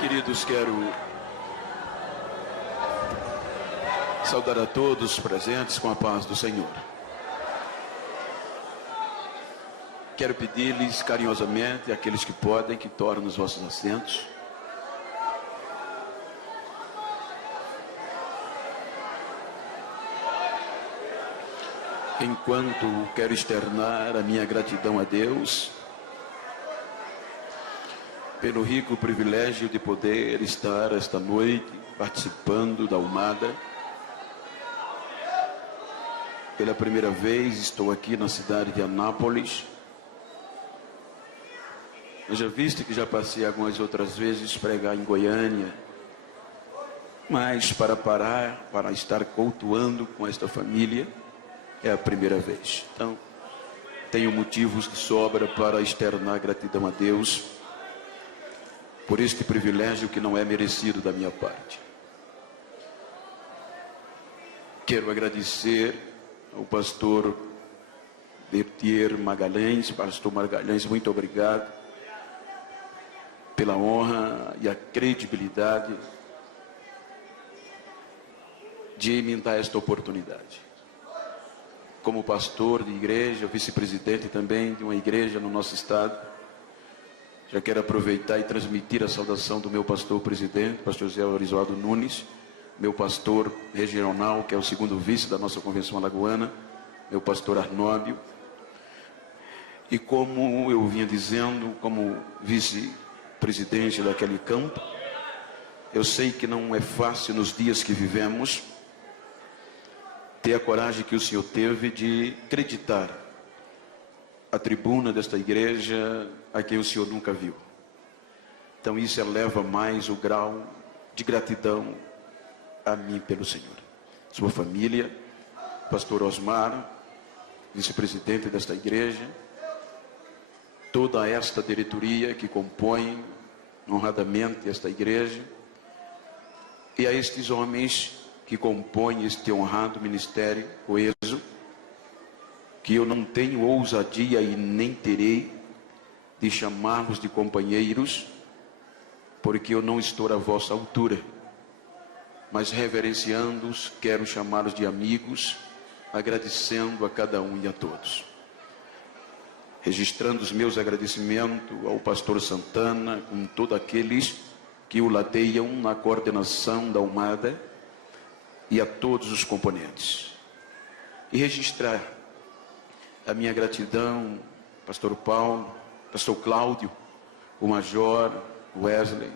Queridos, quero saudar a todos os presentes com a paz do Senhor. Quero pedir-lhes carinhosamente, àqueles que podem, que tornem os vossos assentos. Enquanto quero externar a minha gratidão a Deus pelo rico privilégio de poder estar esta noite participando da Almada. Pela primeira vez estou aqui na cidade de Anápolis. Eu já visto que já passei algumas outras vezes pregar em Goiânia, mas para estar cultuando com esta família é a primeira vez. Então, tenho motivos de sobra para externar gratidão a Deus por este privilégio que não é merecido da minha parte. Quero agradecer ao pastor Bertier Magalhães. Pastor Magalhães, muito obrigado pela honra e a credibilidade de me dar esta oportunidade. Como pastor de igreja, vice-presidente também de uma igreja no nosso estado, já quero aproveitar e transmitir a saudação do meu pastor presidente, pastor José Orivaldo Nunes, meu pastor regional, que é o segundo vice da nossa convenção alagoana, meu pastor Arnóbio. E como eu vinha dizendo, como vice-presidente daquele campo, eu sei que não é fácil nos dias que vivemos ter a coragem que o Senhor teve de acreditar a tribuna desta igreja a quem o Senhor nunca viu. Então isso eleva mais o grau de gratidão a mim pelo Senhor. Sua família, pastor Osmar, vice-presidente desta igreja, toda esta diretoria que compõe honradamente esta igreja, e a estes homens que compõem este honrado ministério coeso, que eu não tenho ousadia e nem terei de chamá-los de companheiros, porque eu não estou à vossa altura, mas reverenciando-os, quero chamá-los de amigos, agradecendo a cada um e a todos. Registrando os meus agradecimentos ao pastor Santana, com todos aqueles que o lateiam na coordenação da Almada, e a todos os componentes. E registrar a minha gratidão, pastor Paulo, pastor Cláudio, o major, Wesley,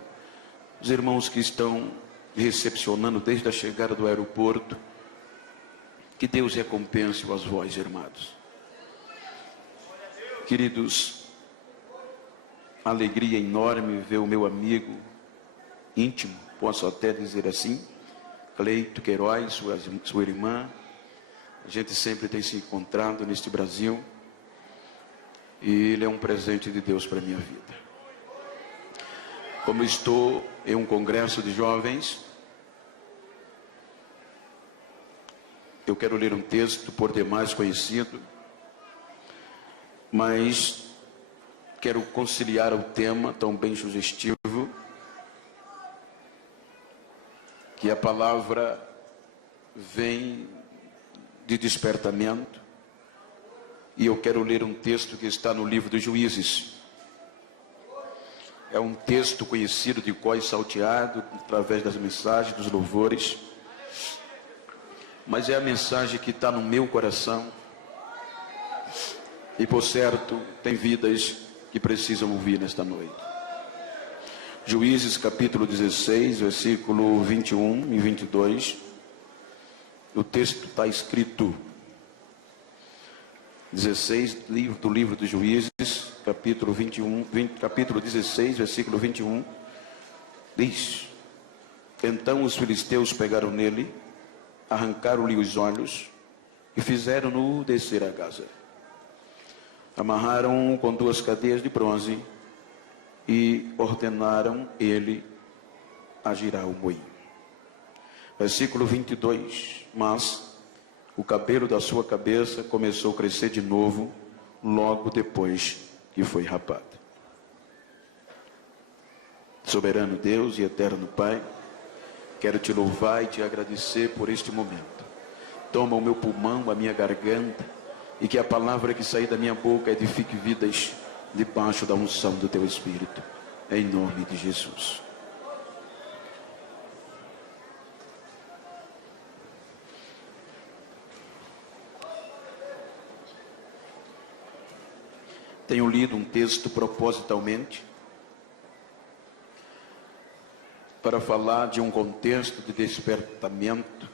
os irmãos que estão me recepcionando desde a chegada do aeroporto. Que Deus recompense as vós, irmãos. Queridos, alegria enorme ver o meu amigo íntimo, posso até dizer assim, Cleito Queiroz, sua irmã. A gente sempre tem se encontrado neste Brasil, e ele é um presente de Deus para a minha vida. Como estou em um congresso de jovens, eu quero ler um texto por demais conhecido, mas quero conciliar o tema tão bem sugestivo, que a palavra vem de despertamento, e eu quero ler um texto que está no livro dos Juízes. É um texto conhecido de cor salteado, através das mensagens, dos louvores, mas é a mensagem que está no meu coração, e por certo, tem vidas que precisam ouvir nesta noite. Juízes capítulo 16, versículo 21 e 22, o texto está escrito, 16 do livro dos Juízes, capítulo 16, versículo 21, diz: Então os filisteus pegaram nele, arrancaram-lhe os olhos e fizeram-no descer a Gaza. Amarraram-o com 2 cadeias de bronze e ordenaram ele a girar o moinho. Versículo 22, mas o cabelo da sua cabeça começou a crescer de novo, logo depois que foi rapado. Soberano Deus e eterno Pai, quero te louvar e te agradecer por este momento. Toma o meu pulmão, a minha garganta, e que a palavra que sair da minha boca edifique vidas debaixo da unção do teu Espírito. Em nome de Jesus. Tenho lido um texto propositalmente para falar de um contexto de despertamento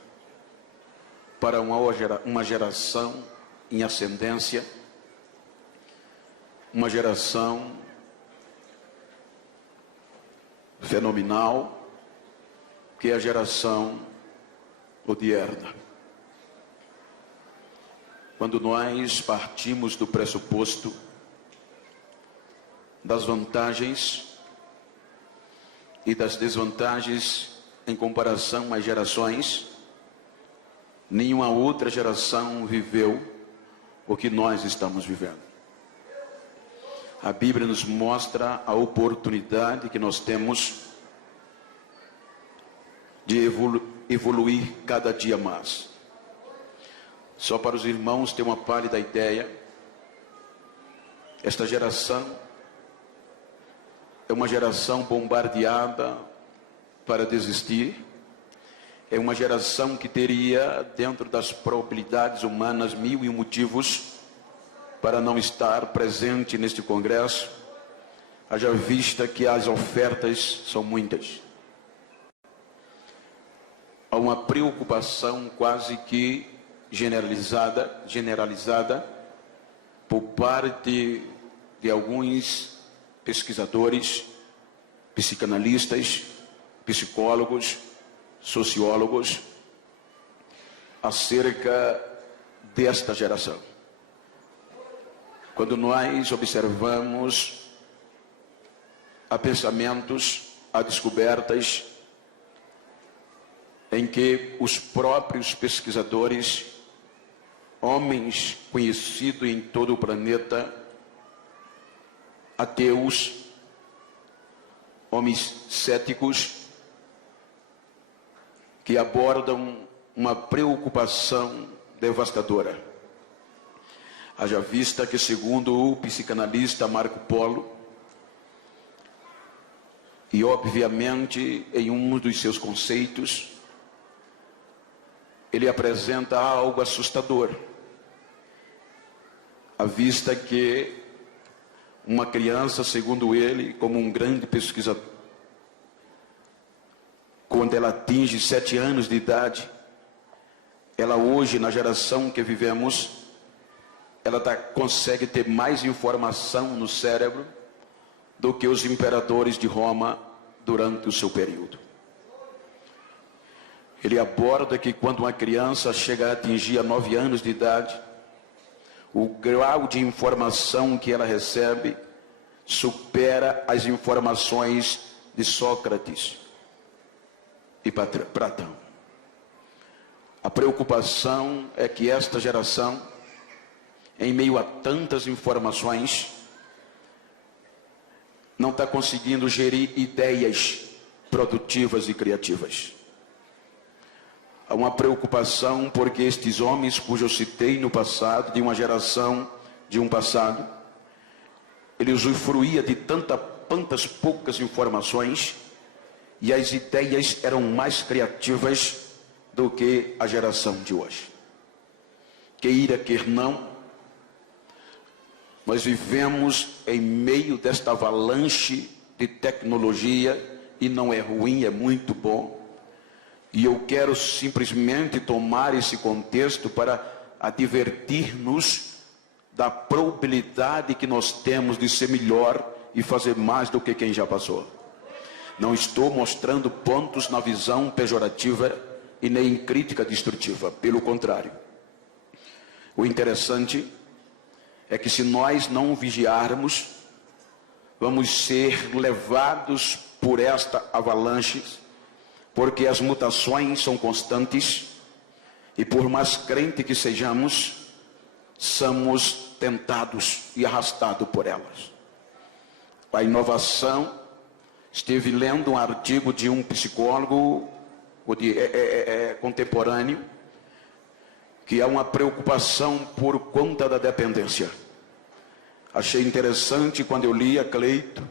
para uma geração em ascendência, uma geração fenomenal, que é a geração odierna. Quando nós partimos do pressuposto das vantagens e das desvantagens em comparação às gerações, nenhuma outra geração viveu o que nós estamos vivendo. A Bíblia nos mostra a oportunidade que nós temos de evoluir cada dia mais. Só para os irmãos ter uma pálida ideia, esta geração é uma geração bombardeada para desistir. É uma geração que teria, dentro das probabilidades humanas, 1001 motivos para não estar presente neste congresso, haja vista que as ofertas são muitas. Há uma preocupação quase que generalizada por parte de alguns pesquisadores, psicanalistas, psicólogos, sociólogos, acerca desta geração. Quando nós observamos há pensamentos, há descobertas em que os próprios pesquisadores, homens conhecidos em todo o planeta, ateus, homens céticos, que abordam uma preocupação devastadora. Haja vista que, segundo o psicanalista Marco Polo, e obviamente em um dos seus conceitos, ele apresenta algo assustador, à vista que uma criança, segundo ele, como um grande pesquisador, quando ela atinge 7 anos de idade, ela hoje, na geração que vivemos, ela consegue ter mais informação no cérebro do que os imperadores de Roma durante o seu período. Ele aborda que quando uma criança chega a atingir 9 anos de idade, o grau de informação que ela recebe supera as informações de Sócrates e Platão. A preocupação é que esta geração, em meio a tantas informações, não está conseguindo gerir ideias produtivas e criativas. Há uma preocupação porque estes homens, cujo eu citei no passado, de uma geração de um passado, ele usufruía de tantas poucas informações, e as ideias eram mais criativas do que a geração de hoje. Queira, quer não, nós vivemos em meio desta avalanche de tecnologia, e não é ruim, é muito bom. E eu quero simplesmente tomar esse contexto para advertir-nos da probabilidade que nós temos de ser melhor e fazer mais do que quem já passou. Não estou mostrando pontos na visão pejorativa e nem crítica destrutiva, pelo contrário. O interessante é que, se nós não vigiarmos, vamos ser levados por esta avalanche, porque as mutações são constantes, e por mais crente que sejamos, somos tentados e arrastados por elas. A inovação Estive lendo um artigo de um psicólogo contemporâneo, que há uma preocupação por conta da dependência. Achei interessante quando eu li a Cleito,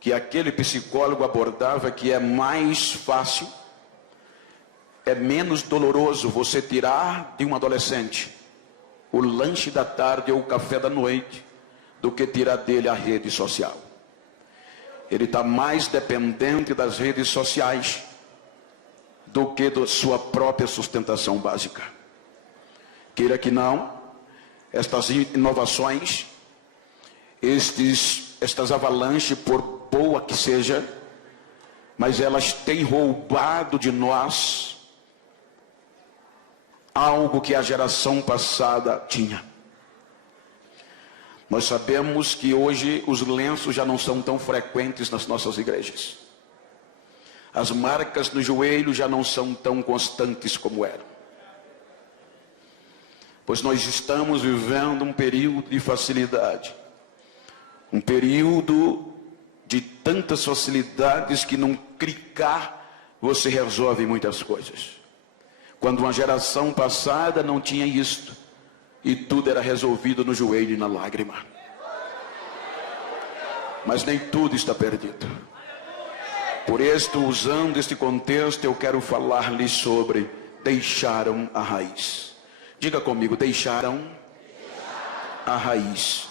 que aquele psicólogo abordava que é mais fácil, é menos doloroso você tirar de um adolescente o lanche da tarde ou o café da noite, do que tirar dele a rede social. Ele está mais dependente das redes sociais do que da sua própria sustentação básica. Queira que não, estas inovações, estas avalanches, por boa que seja, mas elas têm roubado de nós algo que a geração passada tinha. Nós sabemos que hoje os lenços já não são tão frequentes nas nossas igrejas. As marcas no joelho já não são tão constantes como eram. Pois nós estamos vivendo um período de facilidade. Um período de tantas facilidades que num clicar você resolve muitas coisas. Quando uma geração passada não tinha isto. E tudo era resolvido no joelho e na lágrima. Mas nem tudo está perdido. Por isso, usando este contexto, eu quero falar-lhes sobre deixaram a raiz. Diga comigo, deixaram a raiz.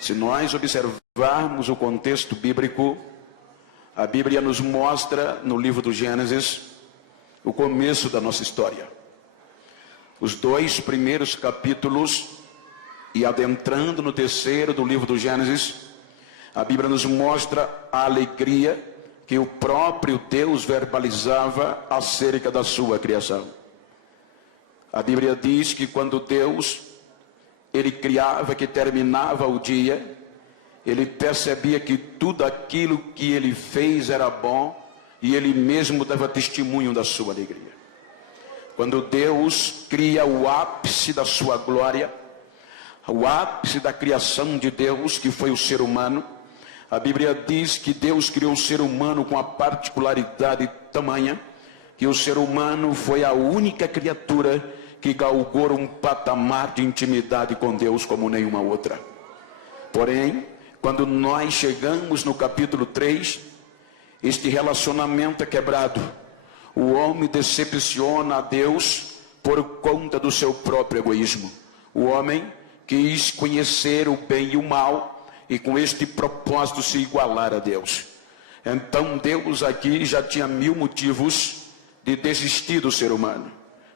Se nós observarmos o contexto bíblico, a Bíblia nos mostra no livro do Gênesis o começo da nossa história. Os 2 primeiros capítulos e adentrando no 3º do livro do Gênesis, a Bíblia nos mostra a alegria que o próprio Deus verbalizava acerca da sua criação. A Bíblia diz que quando Deus, ele criava, que terminava o dia, ele percebia que tudo aquilo que ele fez era bom e ele mesmo dava testemunho da sua alegria. Quando Deus cria o ápice da sua glória, o ápice da criação de Deus, que foi o ser humano, a Bíblia diz que Deus criou o ser humano com a particularidade tamanha, que o ser humano foi a única criatura que galgou um patamar de intimidade com Deus como nenhuma outra. Porém, quando nós chegamos no capítulo 3, este relacionamento é quebrado. O homem decepciona a Deus por conta do seu próprio egoísmo. O homem quis conhecer o bem e o mal e com este propósito se igualar a Deus. Então Deus aqui já tinha 1000 motivos de desistir do ser humano,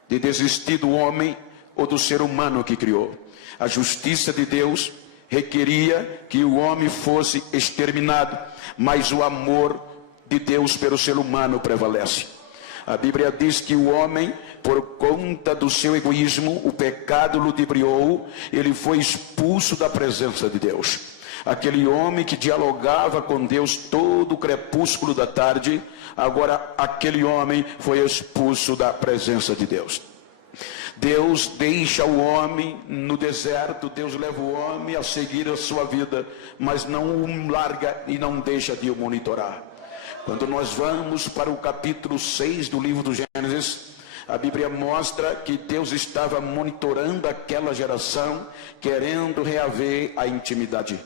de desistir do homem ou do ser humano que criou. A justiça de Deus requeria que o homem fosse exterminado, mas o amor de Deus pelo ser humano prevalece. A Bíblia diz que o homem, por conta do seu egoísmo, o pecado ludibriou, ele foi expulso da presença de Deus. Aquele homem que dialogava com Deus todo o crepúsculo da tarde, agora aquele homem foi expulso da presença de Deus. Deus deixa o homem no deserto, Deus leva o homem a seguir a sua vida, mas não o larga e não deixa de o monitorar. Quando nós vamos para o capítulo 6 do livro do Gênesis, a Bíblia mostra que Deus estava monitorando aquela geração, querendo reaver a intimidade.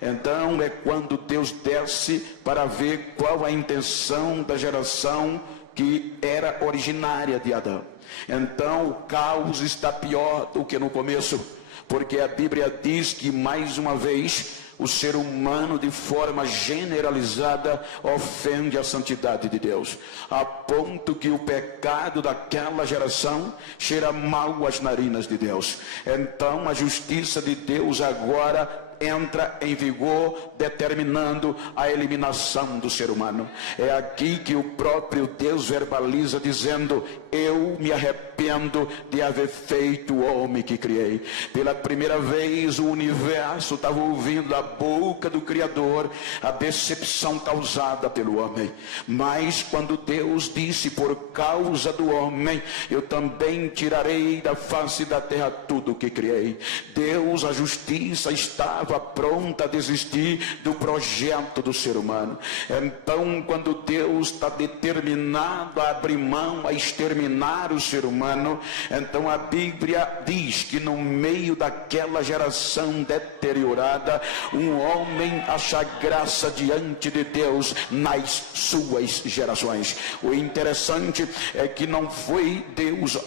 Então é quando Deus desce para ver qual a intenção da geração que era originária de Adão. Então o caos está pior do que no começo, porque a Bíblia diz que mais uma vez o ser humano, de forma generalizada, ofende a santidade de Deus, a ponto que o pecado daquela geração cheira mal às narinas de Deus. Então a justiça de Deus agora entra em vigor, determinando a eliminação do ser humano. É aqui que o próprio Deus verbaliza, dizendo: eu me arrependo de haver feito o homem que criei. Pela primeira vez o universo estava ouvindo da boca do Criador a decepção causada pelo homem. Mas quando Deus disse, por causa do homem, eu também tirarei da face da terra tudo o que criei. Deus, a justiça, estava pronta a desistir do projeto do ser humano. Então, quando Deus está determinado a abrir mão, a exterminar o ser humano, então a Bíblia diz que no meio daquela geração deteriorada, um homem acha graça diante de Deus nas suas gerações. O interessante é que não foi Deus,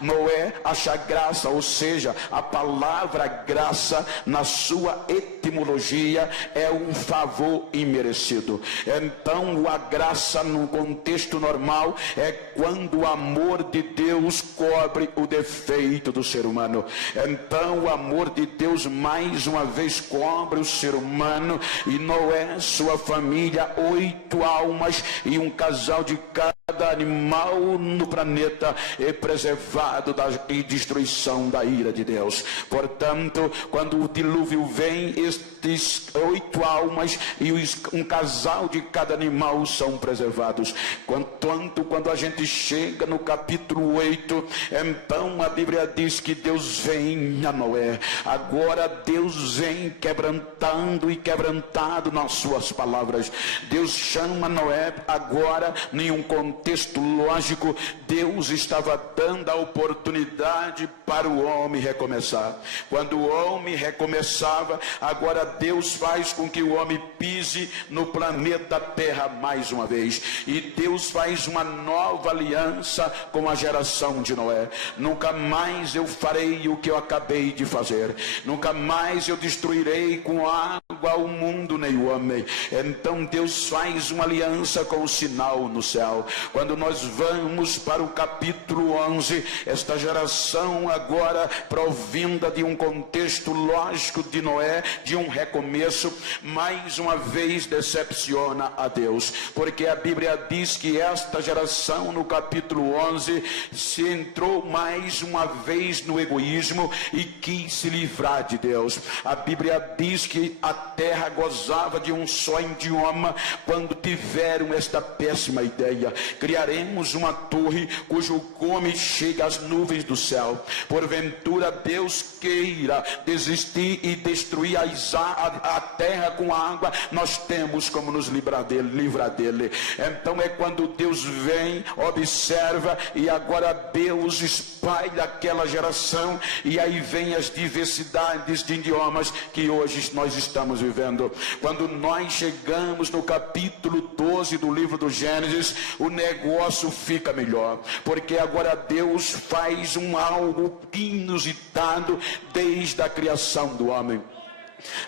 Noé achar graça, ou seja, a palavra graça na sua etimologia é um favor imerecido. Então a graça no contexto normal é quando o amor de Deus cobre o defeito do ser humano. Então o amor de Deus mais uma vez cobre o ser humano, e Noé, sua família, 8 almas e um casal de cada animal no planeta é preservado da destruição da ira de Deus. Portanto, quando o dilúvio vem, estes 8 almas e um casal de cada animal são preservados. Portanto, quando a gente chega no capítulo 8, então a Bíblia diz que Deus vem a Noé. Agora Deus vem quebrantando e quebrantado nas suas palavras. Deus chama Noé agora em um contexto lógico. Deus estava dando a oportunidade para o homem recomeçar. Quando o homem recomeçava, agora Deus faz com que o homem pise no planeta Terra mais uma vez. E Deus faz uma nova aliança com a geração de Noé. Nunca mais eu farei o que eu acabei de fazer. Nunca mais eu destruirei com água o mundo nem o homem. Então Deus faz uma aliança com o sinal no céu. Quando nós vamos para o capítulo 11, esta geração agora provinda de um contexto lógico de Noé, de um recomeço, mais uma vez decepciona a Deus, porque a Bíblia diz que esta geração no capítulo 11 se entrou mais uma vez no egoísmo e quis se livrar de Deus. A Bíblia diz que a terra gozava de um só idioma quando tiveram esta péssima ideia: criaremos uma torre cujo cume chega às nuvens do céu. Porventura Deus queira desistir e destruir a terra com água, nós temos como nos livrar dele. Então é quando Deus vem, observa, e agora Deus espalha aquela geração, e aí vem as diversidades de idiomas que hoje nós estamos vivendo. Quando nós chegamos no capítulo 12 do livro do Gênesis, o negócio fica melhor, porque agora Deus faz algo inusitado desde a criação do homem.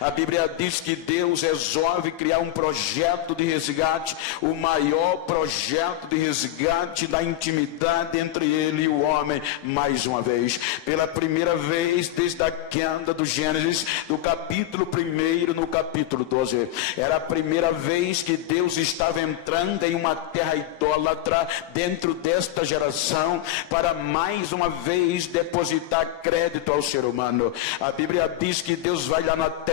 A Bíblia diz que Deus resolve criar um projeto de resgate, o maior projeto de resgate da intimidade entre ele e o homem, mais uma vez. Pela primeira vez desde a queda do Gênesis, do capítulo 1 no capítulo 12. Era a primeira vez que Deus estava entrando em uma terra idólatra dentro desta geração, para mais uma vez depositar crédito ao ser humano. A Bíblia diz que Deus vai lá na terra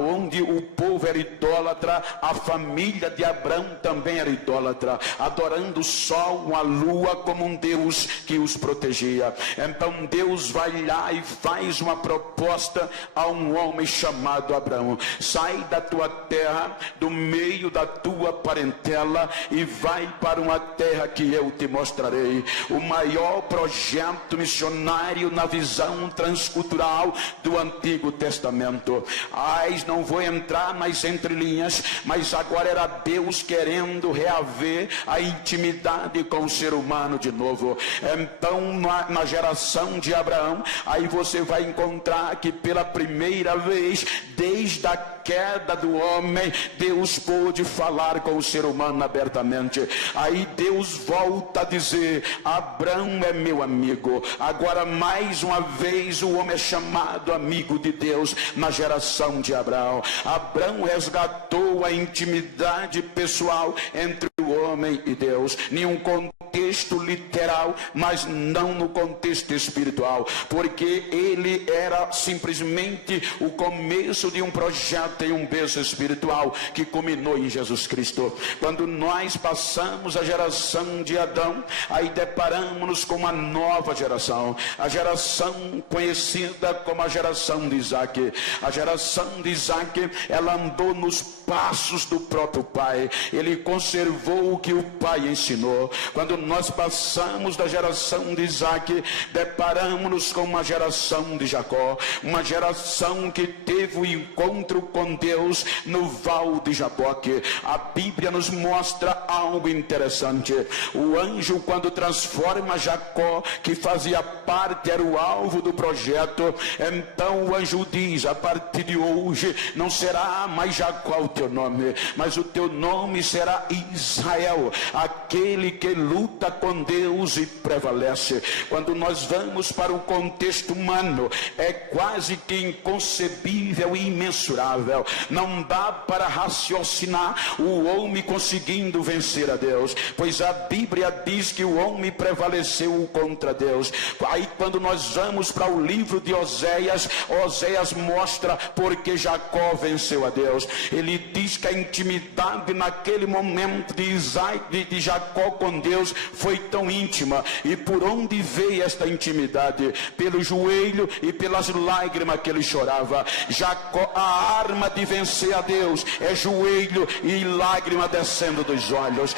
onde o povo era idólatra. A família de Abraão também era idólatra, adorando o sol, a lua como um Deus que os protegia. Então Deus vai lá e faz uma proposta a um homem chamado Abraão: sai da tua terra, do meio da tua parentela, e vai para uma terra que eu te mostrarei. O maior projeto missionário na visão transcultural do Antigo Testamento. Não vou entrar nas entrelinhas, mas agora era Deus querendo reaver a intimidade com o ser humano de novo. Então na geração de Abraão, aí você vai encontrar que pela primeira vez desde a queda do homem, Deus pôde falar com o ser humano abertamente. Aí Deus volta a dizer: Abraão é meu amigo. Agora mais uma vez o homem é chamado amigo de Deus na geração de Abraão. Abraão resgatou a intimidade pessoal entre o homem e Deus, em um contexto literal, mas não no contexto espiritual, porque ele era simplesmente o começo de um projeto e um berço espiritual que culminou em Jesus Cristo. Quando nós passamos a geração de Adão, aí deparamos-nos com uma nova geração, a geração conhecida como a geração de Isaac. A geração de Isaac, ela andou nos passos do próprio pai, ele conservou o que o pai ensinou. Quando nós passamos da geração de Isaac, deparamos-nos com uma geração de Jacó, uma geração que teve o encontro com Deus no val de Jaboque. A Bíblia nos mostra algo interessante. O anjo, quando transforma Jacó, que fazia parte, era o alvo do projeto, então o anjo diz: a partir de hoje não será mais Jacó o teu nome, mas o teu nome será Israel, aquele que luta com Deus e prevalece. Quando nós vamos para o contexto humano, é quase que inconcebível e imensurável. Não dá para raciocinar o homem conseguindo vencer a Deus, pois a Bíblia diz que o homem prevaleceu contra Deus. Aí quando nós vamos para o livro de Oséias, Oséias mostra porque Jacó venceu a Deus. Ele diz que a intimidade naquele momento de Jacó com Deus foi tão íntima. E por onde veio esta intimidade? Pelo joelho e pelas lágrimas que ele chorava. Jacó, a arma de vencer a Deus é joelho e lágrima descendo dos olhos.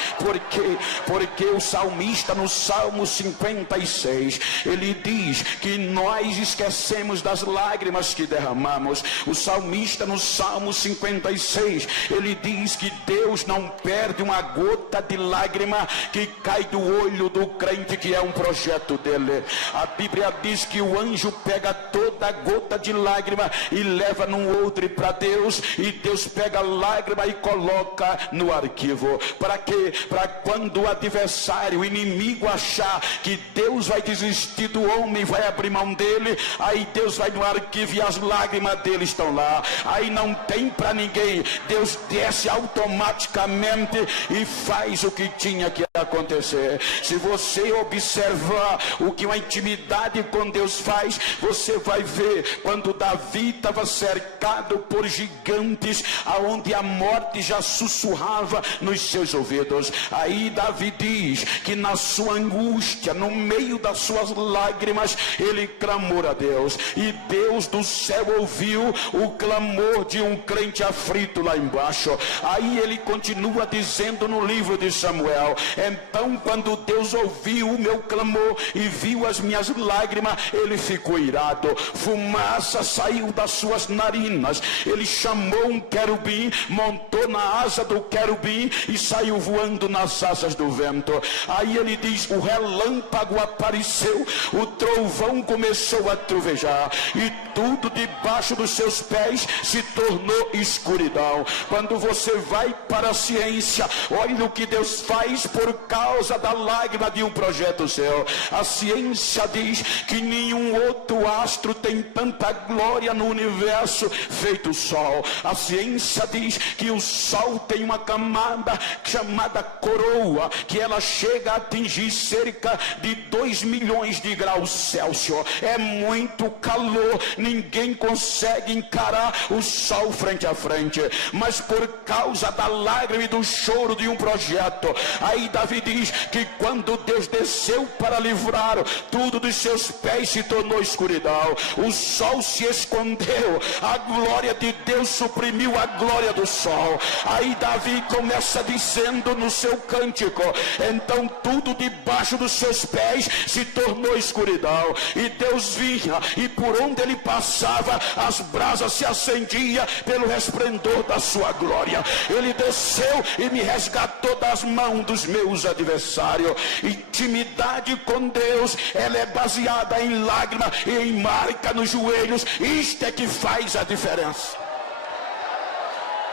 Porque o salmista no Salmo 56, ele diz que nós esquecemos das lágrimas que derramamos. O salmista no Salmo 56, ele diz que Deus não perde uma gota de lágrima que cai do olho do crente, que é um projeto dele. A Bíblia diz que o anjo pega toda gota de lágrima e leva num outro para Deus, e Deus pega a lágrima e coloca no arquivo. Para quê? Para quando o adversário, o inimigo, achar que Deus vai desistir do homem, vai abrir mão dele, aí Deus vai no arquivo e as lágrimas dele estão lá. Aí não tem para ninguém. Deus desce automaticamente e faz o que tinha que acontecer. Se você observar o que uma intimidade com Deus faz, você vai ver quando Davi estava cercado por gigantes, aonde a morte já sussurrava nos seus ouvidos. Aí Davi diz que na sua angústia, no meio das suas lágrimas, ele clamou a Deus, e Deus do céu ouviu o clamor de um crente aflito lá embaixo. Aí ele continua dizendo no livro de Samuel: então quando Deus ouviu o meu clamor e viu as minhas lágrimas, ele ficou irado, fumaça saiu das suas narinas, ele chamou um querubim, montou na asa do querubim e saiu voando nas asas do vento. Aí ele diz: o relâmpago apareceu, o trovão começou a trovejar, e tudo debaixo dos seus pés se tornou escuridão. Quando você vai para a ciência, olha o que Deus faz por causa da lágrima de um projeto seu. A ciência diz que nenhum outro astro tem tanta glória no universo feito o Sol. A ciência diz que o Sol tem uma camada chamada coroa, que ela chega a atingir cerca de 2 milhões de graus Celsius. É muito calor, ninguém consegue encarar o Sol frente a frente. Mas por causa da lágrima e do choro de um projeto, aí Davi diz que quando Deus desceu para livrar, tudo dos seus pés se tornou escuridão, o sol se escondeu, a glória de Deus suprimiu a glória do sol. Aí Davi começa dizendo no seu cântico: então tudo debaixo dos seus pés se tornou escuridão, e Deus vinha, e por onde ele passava, as brasas se acendiam pelo resplendor da sua glória. Ele desceu e me resgatou das mãos dos meus adversários. Intimidade com Deus, ela é baseada em lágrima e em marca nos joelhos. Isto é que faz a diferença.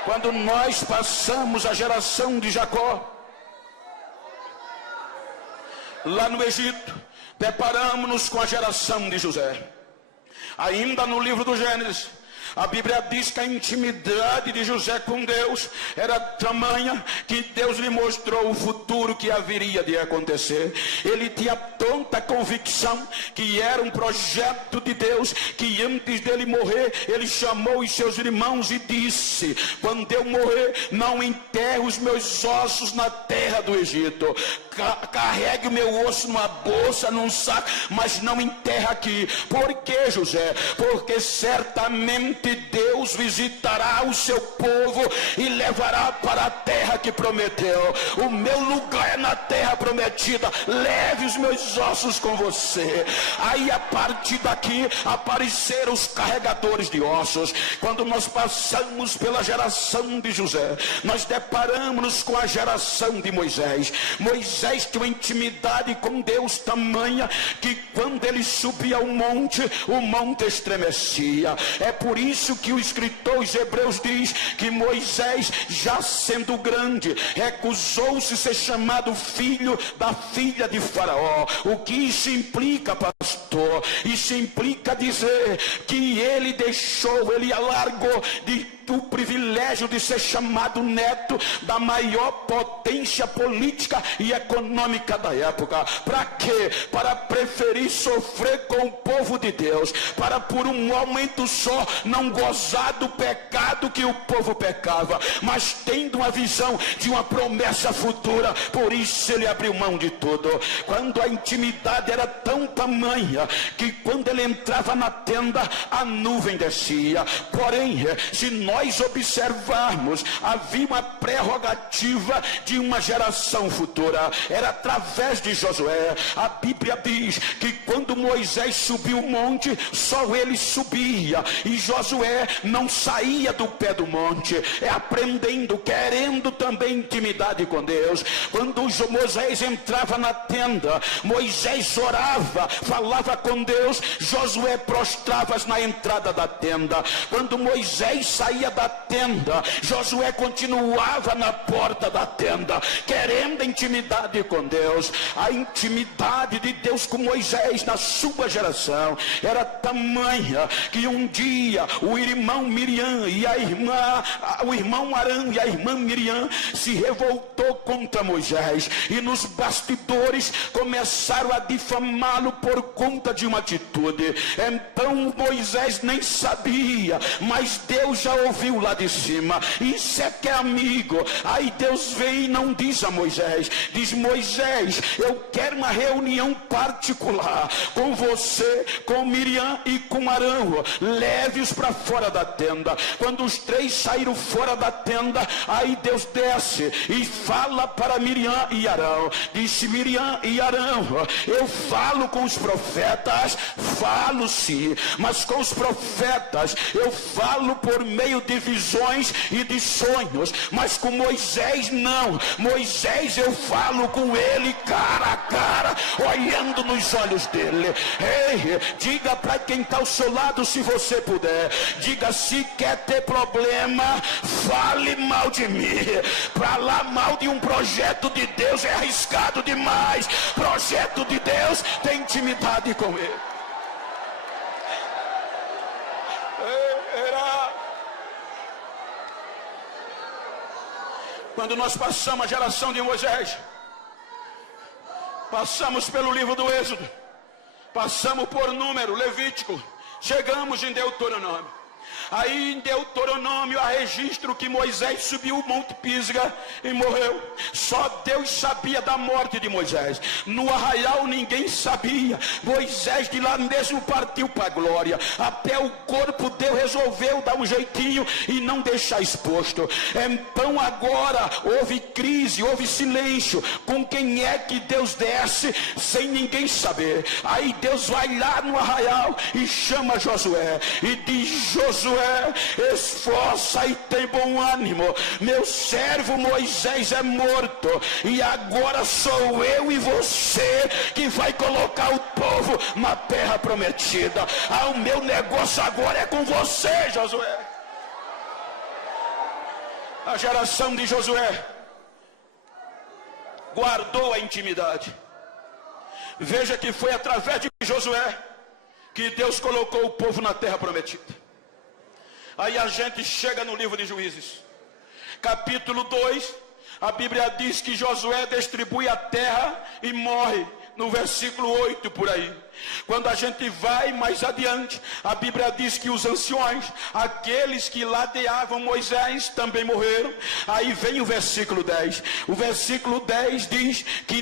Quando nós passamos a geração de Jacó, lá no Egito, deparamos-nos com a geração de José. Ainda no livro do Gênesis, A Bíblia diz que a intimidade de José com Deus era tamanha que Deus lhe mostrou o futuro que haveria de acontecer. Ele tinha tanta convicção que era um projeto de Deus, que antes dele morrer, ele chamou os seus irmãos e disse: quando eu morrer, não enterre os meus ossos na terra do Egito. Carregue o meu osso numa bolsa, num saco, mas não enterra aqui. Por que, José? Porque certamente Deus visitará o seu povo e levará para a terra que prometeu. O meu lugar é na terra prometida. Leve os meus ossos com você. Aí a partir daqui apareceram os carregadores de ossos. Quando nós passamos pela geração de José, nós deparamos com a geração de Moisés. Moisés tinha uma intimidade com Deus tamanha que quando ele subia ao monte, o monte estremecia. É por isso que o escritor aos Hebreus diz que Moisés, já sendo grande, recusou-se ser chamado filho da filha de Faraó. O que isso implica, pastor? Isso implica dizer que ele alargou o privilégio de ser chamado neto da maior potência política e econômica da época. Para quê? Para preferir sofrer com o povo de Deus, para por um momento só não gozar do pecado que o povo pecava, mas tendo uma visão de uma promessa futura. Por isso ele abriu mão de tudo. Quando a intimidade era tão tamanha que quando ele entrava na tenda, a nuvem descia. Porém, se nós observarmos, havia uma prerrogativa de uma geração futura. Era através de Josué. A Bíblia diz que quando Moisés subiu o monte, só ele subia, e Josué não saía do pé do monte, aprendendo, querendo também intimidade com Deus. Quando Moisés entrava na tenda, Moisés orava, falava com Deus, Josué prostrava-se na entrada da tenda. Quando Moisés saía da tenda, Josué continuava na porta da tenda, querendo intimidade com Deus. A intimidade de Deus com Moisés na sua geração era tamanha que um dia o irmão Miriam e o irmão Arão e a irmã Miriam se revoltou contra Moisés, e nos bastidores começaram a difamá-lo por conta de uma atitude. Então Moisés nem sabia, mas Deus já ouviu lá de cima. Isso é que é amigo. Aí Deus vem e não diz a Moisés, diz: Moisés, eu quero uma reunião particular com você, com Miriam e com Arão. Leve-os para fora da tenda. Quando os três saíram fora da tenda, aí Deus desce e fala para Miriam e Arão. Disse Miriam e Arão: eu falo com os profetas, falo sim, mas com os profetas eu falo por meio de visões e de sonhos, mas com Moisés não. Moisés eu falo com ele cara a cara, olhando nos olhos dele. Ei, diga para quem está ao seu lado, se você puder, diga: se quer ter problema, fale mal de mim. Falar mal de um projeto de Deus é arriscado demais. Projeto de Deus tem intimidade com ele. Quando nós passamos a geração de Moisés, passamos pelo livro do Êxodo, passamos por Número, Levítico, chegamos em Deuteronômio. Aí em Deuteronômio há registro que Moisés subiu o Monte Pisga e morreu. Só Deus sabia da morte de Moisés. No arraial ninguém sabia. Moisés de lá mesmo partiu para a glória. Até o corpo Deus resolveu dar um jeitinho e não deixar exposto. Então agora houve crise, houve silêncio. Com quem é que Deus desce sem ninguém saber? Aí Deus vai lá no arraial e chama Josué e diz: Josué, esforça e tem bom ânimo, meu servo Moisés é morto, e agora sou eu e você que vai colocar o povo na terra prometida. O meu negócio agora é com você, Josué. A geração de Josué guardou a intimidade. Veja que foi através de Josué que Deus colocou o povo na terra prometida. Aí a gente chega no livro de Juízes, capítulo 2, a Bíblia diz que Josué distribui a terra e morre, no versículo 8 por aí. Quando a gente vai mais adiante, a Bíblia diz que os anciões, aqueles que ladeavam Moisés, também morreram. Aí vem o versículo 10. O versículo 10 diz que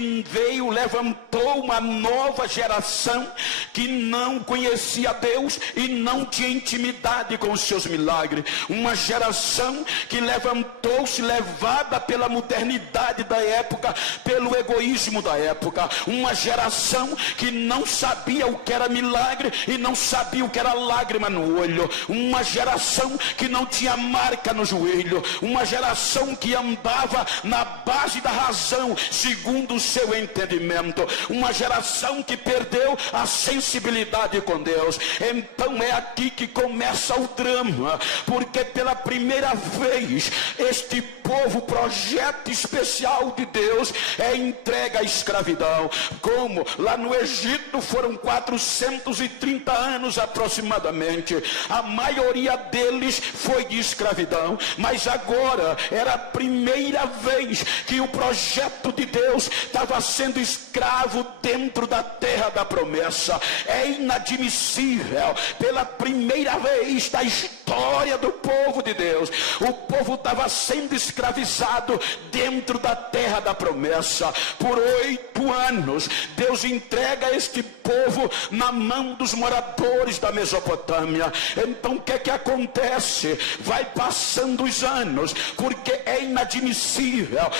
levantou uma nova geração que não conhecia Deus e não tinha intimidade com os seus milagres. Uma geração que levantou-se levada pela modernidade da época, pelo egoísmo da época. Uma geração que não sabia o que era milagre e não sabia o que era lágrima no olho. Uma geração que não tinha marca no joelho. Uma geração que andava na base da razão, segundo o seu entendimento. Uma geração que perdeu a sensibilidade com Deus. Então é aqui que começa o drama, porque pela primeira vez este povo, projeto especial de Deus, é entregue à escravidão. Como lá no Egito foram 430 anos aproximadamente, a maioria deles foi de escravidão, mas agora era a primeira vez que o projeto de Deus estava sendo escravo dentro da terra da promessa. É inadmissível, pela primeira vez da história do povo de Deus, o povo estava sendo escravizado dentro da terra da promessa. Por 8 anos Deus entrega este povo na mão dos moradores da Mesopotâmia. Então o que é que acontece? Vai passando os anos, porque é inadmissível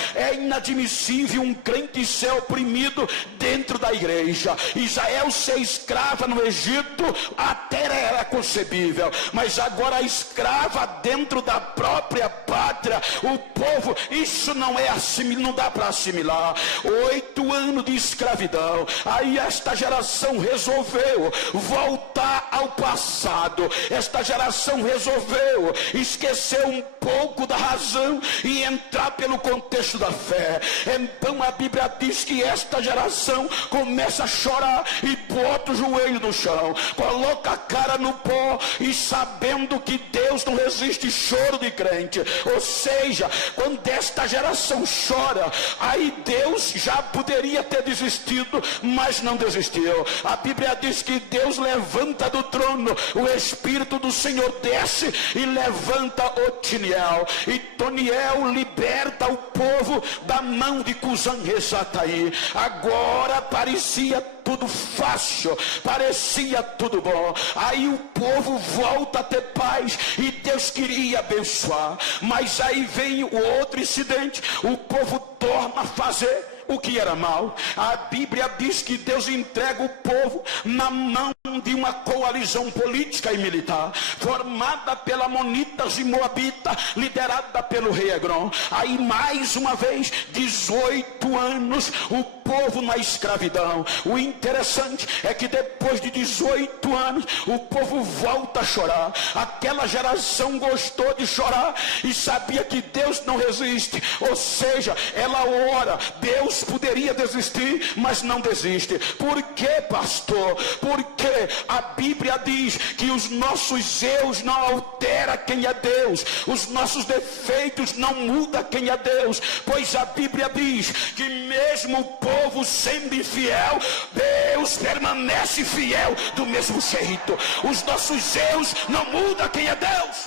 um crente ser oprimido dentro da igreja. Israel ser escrava no Egito até era concebível, mas agora escrava dentro da própria pátria, o povo, isso não é não dá para assimilar. 8 anos de escravidão. Aí esta geração resolveu voltar ao passado. Esta geração resolveu esquecer um pouco da razão e entrar pelo contexto da fé. Então a Bíblia diz que esta geração começa a chorar e bota o joelho no chão, coloca a cara no pó, e sabendo que Deus não resiste choro de crente. Ou seja, quando esta geração chora, aí Deus já poderia ter desistido, mas não desistiu. A Bíblia diz que Deus levanta do trono, o Espírito do Senhor desce e levanta Otiniel, e Toniel liberta o povo da mão de Cusã-Risataí. Agora parecia tudo fácil, parecia tudo bom. Aí o povo volta a ter paz e Deus queria abençoar, mas aí vem o outro incidente. O povo torna a fazer o que era mal. A Bíblia diz que Deus entrega o povo na mão de uma coalizão política e militar, formada pela Amonitas e Moabita, liderada pelo rei Egrom. Aí mais uma vez, 18 anos, o povo na escravidão. O interessante é que depois de 18 anos, o povo volta a chorar. Aquela geração gostou de chorar e sabia que Deus não resiste, ou seja, ela ora. Deus poderia desistir, mas não desiste. Por que, pastor? Porque a Bíblia diz que os nossos erros não alteram quem é Deus, os nossos defeitos não mudam quem é Deus, pois a Bíblia diz que mesmo o povo sendo infiel, Deus permanece fiel do mesmo jeito. Os nossos erros não mudam quem é Deus.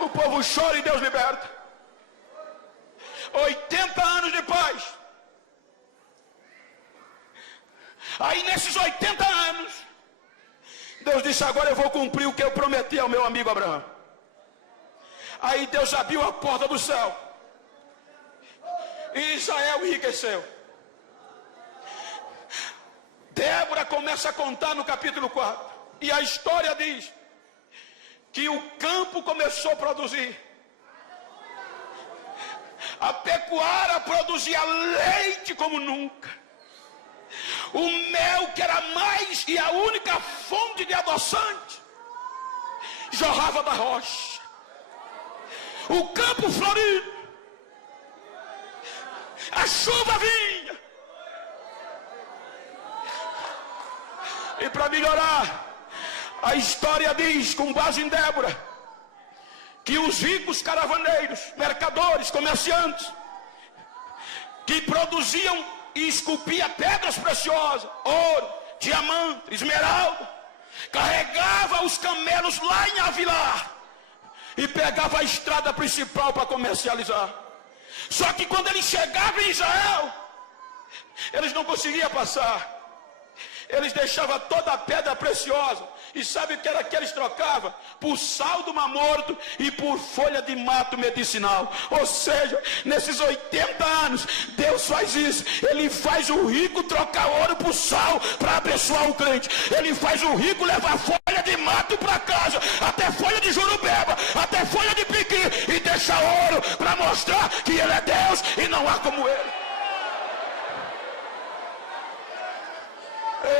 O povo chora e Deus liberta. 80 anos de paz. Aí nesses 80 anos, Deus disse: agora eu vou cumprir o que eu prometi ao meu amigo Abraão. Aí Deus abriu a porta do céu e Israel enriqueceu. Débora começa a contar no capítulo 4, e a história diz que o campo começou a produzir. A pecuária produzia leite como nunca. O mel, que era mais e a única fonte de adoçante, jorrava da rocha. O campo florido. A chuva vinha. E para melhorar, A história diz, com base em Débora, que os ricos caravaneiros, mercadores, comerciantes, que produziam e esculpiam pedras preciosas, ouro, diamante, esmeralda, carregava os camelos lá em Avilar e pegava a estrada principal para comercializar. Só que quando eles chegavam em Israel, eles não conseguiam passar. Eles deixavam toda a pedra preciosa. E sabe o que era que eles trocavam? Por sal do Mar Morto e por folha de mato medicinal. Ou seja, nesses 80 anos, Deus faz isso. Ele faz o rico trocar ouro por sal para abençoar o crente. Ele faz o rico levar folha de mato para casa, até folha de jurubeba, até folha de piqui, e deixa ouro para mostrar que ele é Deus e não há como ele.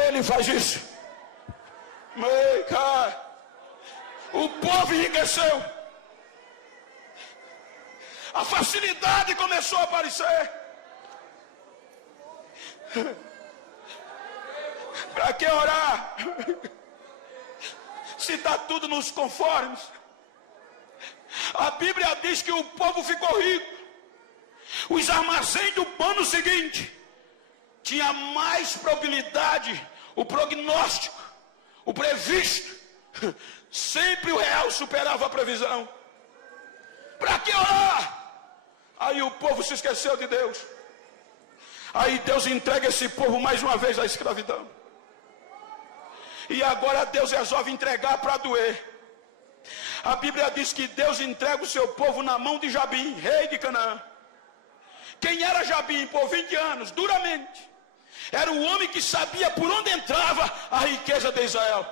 Ele faz isso. O povo enriqueceu. A facilidade começou a aparecer. Para que orar? Se está tudo nos conformes. A Bíblia diz que o povo ficou rico. Os armazéns do ano seguinte tinha mais probabilidade, o prognóstico, o previsto, sempre o real superava a previsão. Para que orar? Aí o povo se esqueceu de Deus. Aí Deus entrega esse povo mais uma vez à escravidão. E agora Deus resolve entregar para doer. A Bíblia diz que Deus entrega o seu povo na mão de Jabim, rei de Canaã. Quem era Jabim? Por 20 anos, duramente. Era o homem que sabia por onde entrava a riqueza de Israel.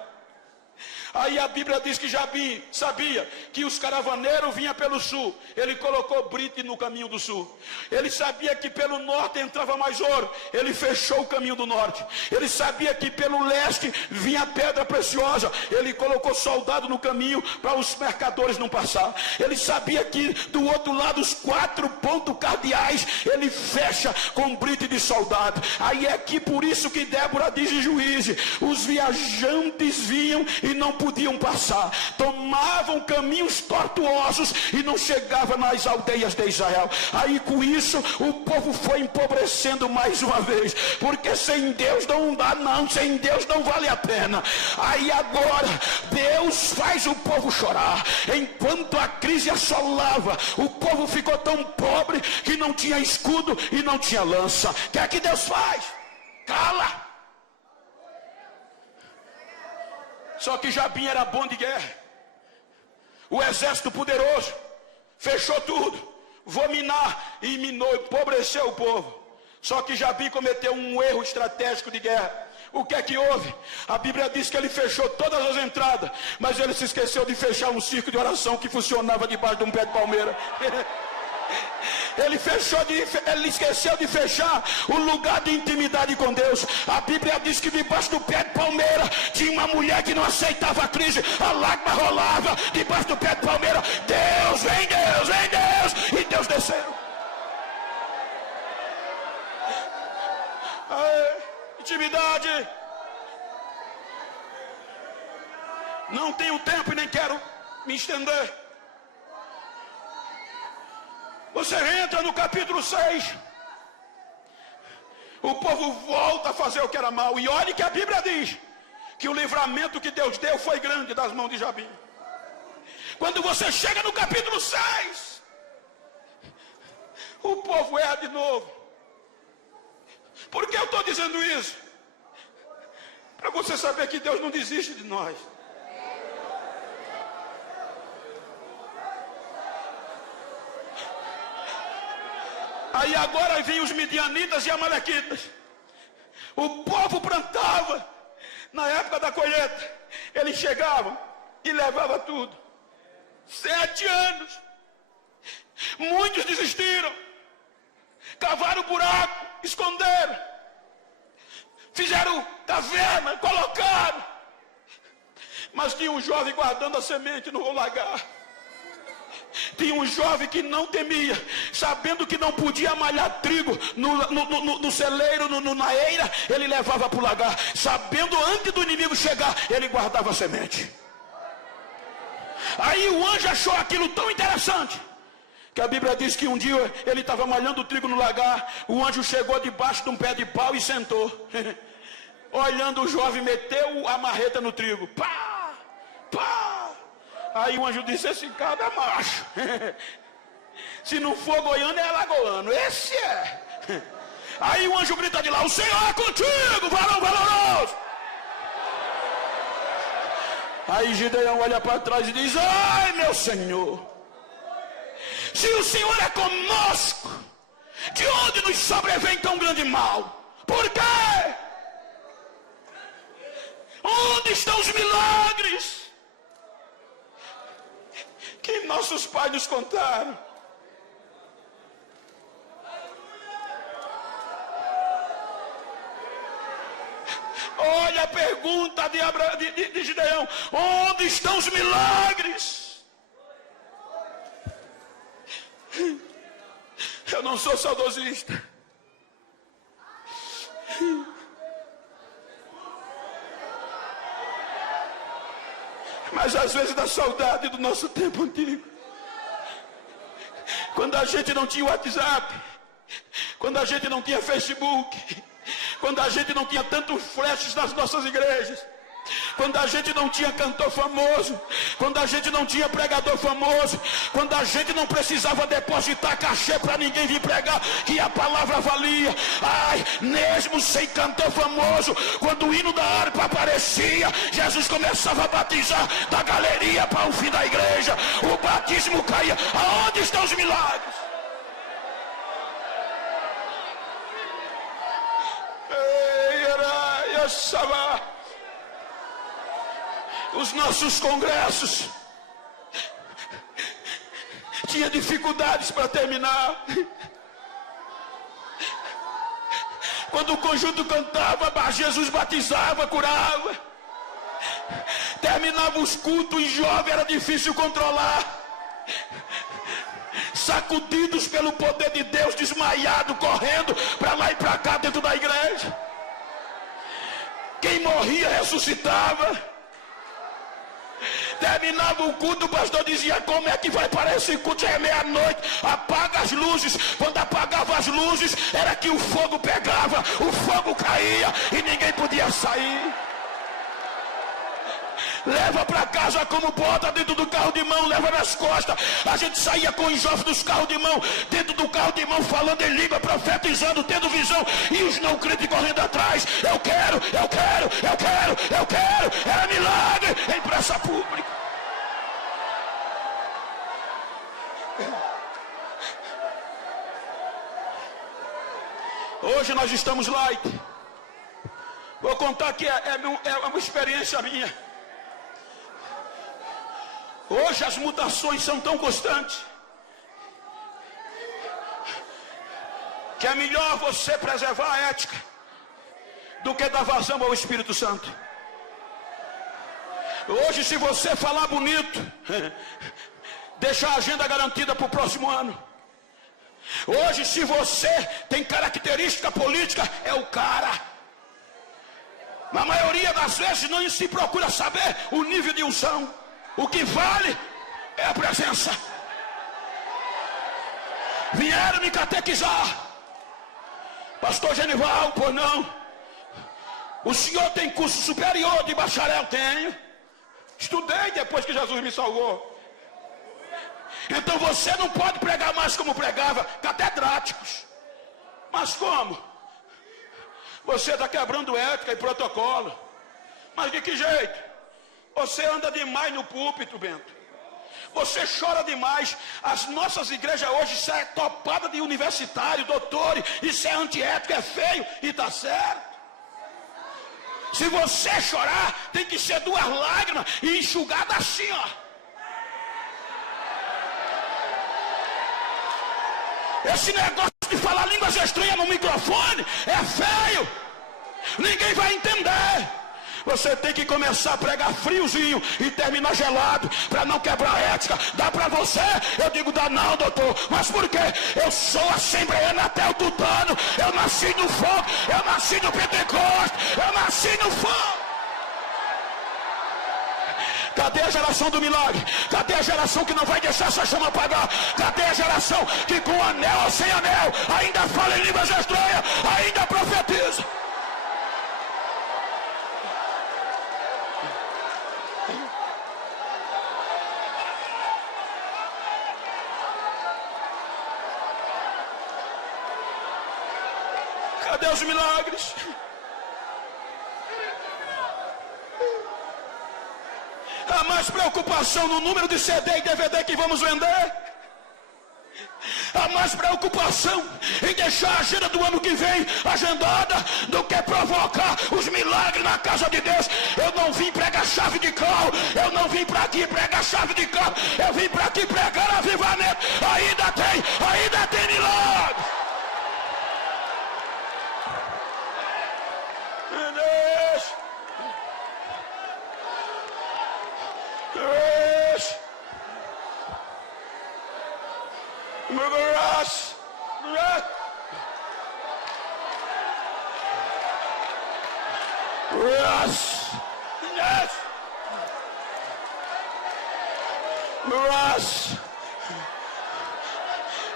Aí a Bíblia diz que Jabim sabia que os caravaneiros vinham pelo sul. Ele colocou brite no caminho do sul. Ele sabia que pelo norte entrava mais ouro. Ele fechou o caminho do norte. Ele sabia que pelo leste vinha pedra preciosa. Ele colocou soldado no caminho para os mercadores não passar. Ele sabia que do outro lado os 4 pontos cardeais ele fecha com brite de soldado. Aí é que por isso que Débora diz em Juízes: os viajantes vinham e não podiam passar, tomavam caminhos tortuosos e não chegavam nas aldeias de Israel. Aí com isso o povo foi empobrecendo mais uma vez, porque sem Deus não dá não, sem Deus não vale a pena. Aí agora Deus faz o povo chorar. Enquanto a crise assolava, o povo ficou tão pobre que não tinha escudo e não tinha lança. O que é que Deus faz? Cala! Só que Jabim era bom de guerra. O exército poderoso fechou tudo, vou minar, e minou, empobreceu o povo. Só que Jabim cometeu um erro estratégico de guerra. O que é que houve? A Bíblia diz que ele fechou todas as entradas, mas ele se esqueceu de fechar um circo de oração que funcionava debaixo de um pé de palmeira. Ele esqueceu de fechar o lugar de intimidade com Deus. A Bíblia diz que debaixo do pé de palmeira tinha uma mulher que não aceitava a crise. A lágrima rolava debaixo do pé de palmeira. Deus, vem Deus, vem Deus. E Deus desceu. Intimidade. Não tenho tempo e nem quero me estender. Você entra no capítulo 6. O povo volta a fazer o que era mal. E olhe que a Bíblia diz que o livramento que Deus deu foi grande das mãos de Jabim. Quando você chega no capítulo 6, o povo erra de novo. Por que eu estou dizendo isso? Para você saber que Deus não desiste de nós. Aí agora vem os midianitas e amalequitas. O povo plantava. Na época da colheita, eles chegavam e levavam tudo. 7 anos. Muitos desistiram. Cavaram buraco, esconderam. Fizeram caverna, colocaram. Mas tinha um jovem guardando a semente no lagar. Tinha um jovem que não temia. sabendo que não podia malhar trigo no celeiro, na eira, ele levava para o lagar. Sabendo antes do inimigo chegar, ele guardava a semente. Aí o anjo achou aquilo tão interessante, que a Bíblia diz que um dia ele estava malhando o trigo no lagar. O anjo chegou debaixo de um pé de pau e sentou. Olhando o jovem, meteu a marreta no trigo. Pá, pá. Aí o anjo disse: esse cara é macho. Se não for goiano, é alagoano. Esse é. Aí o anjo grita de lá: o Senhor é contigo, varão valoroso. Aí Gideão olha para trás e diz: ai, meu Senhor, se o Senhor é conosco, de onde nos sobrevém tão grande mal? Por quê? Onde estão os milagres que nossos pais nos contaram? Olha a pergunta de Gideão: onde estão os milagres? Eu não sou saudosista, mas às vezes dá saudade do nosso tempo antigo, quando a gente não tinha WhatsApp, quando a gente não tinha Facebook, quando a gente não tinha tantos flashes nas nossas igrejas, quando a gente não tinha cantor famoso, quando a gente não tinha pregador famoso, quando a gente não precisava depositar cachê para ninguém vir pregar, que a palavra valia. Ai, mesmo sem cantor famoso, quando o hino da harpa aparecia, Jesus começava a batizar da galeria para o fim da igreja, o batismo caía. Aonde estão os milagres? Os nossos congressos tinha dificuldades para terminar. Quando o conjunto cantava, Jesus batizava, curava. Terminava os cultos e jovem era difícil controlar. Sacudidos pelo poder de Deus, desmaiado, correndo para lá e para cá dentro da igreja. Quem morria ressuscitava. Terminava o culto, o pastor dizia: como é que vai para esse culto? Já é meia-noite, apaga as luzes. Quando apagava as luzes, era que o fogo pegava, o fogo caía e ninguém podia sair. Leva para casa como bota dentro do carro de mão, leva nas costas. A gente saía com o enxofre dos carros de mão, dentro do carro de mão, falando em língua, profetizando, tendo visão, e os não crentes correndo atrás. Eu quero, eu quero, eu quero, eu quero. Era milagre em praça pública. Hoje nós estamos light. Vou contar que é uma experiência minha. Hoje as mutações são tão constantes que é melhor você preservar a ética do que dar vazão ao Espírito Santo. Hoje, se você falar bonito, deixa a agenda garantida para o próximo ano. Hoje, se você tem característica política, é o cara. Na maioria das vezes não se procura saber o nível de unção. O que vale é a presença. Vieram me catequizar. Pastor Genival, pois não. O senhor tem curso superior de bacharel? Tenho. Estudei depois que Jesus me salvou. Então você não pode pregar mais como pregava, catedráticos. Mas como? Você está quebrando ética e protocolo. Mas de que jeito? Você anda demais no púlpito, Bento. Você chora demais. As nossas igrejas hoje, isso é topada de universitário, doutores. Isso é antiético, é feio e está certo. Se você chorar, tem que ser 2 lágrimas e enxugada assim, ó. Esse negócio de falar línguas estranhas no microfone é feio. Ninguém vai entender. Você tem que começar a pregar friozinho e terminar gelado, para não quebrar a ética. Dá para você? Eu digo, dá não, doutor. Mas por quê? Eu sou assembleano até o tutano. Eu nasci no fogo, eu nasci no Pentecoste, eu nasci no fogo. Cadê a geração do milagre? Cadê a geração que não vai deixar essa chama apagar? Cadê a geração que com anel ou sem anel ainda fala em línguas estranhas, ainda profetiza? Cadê os milagres? Há mais preocupação no número de CD e DVD que vamos vender. Há mais preocupação em deixar a agenda do ano que vem agendada do que provocar os milagres na casa de Deus. Eu não vim pregar chave de carro, eu não vim para aqui pregar chave de carro, eu vim para aqui pregar avivamento. Ainda tem milagre.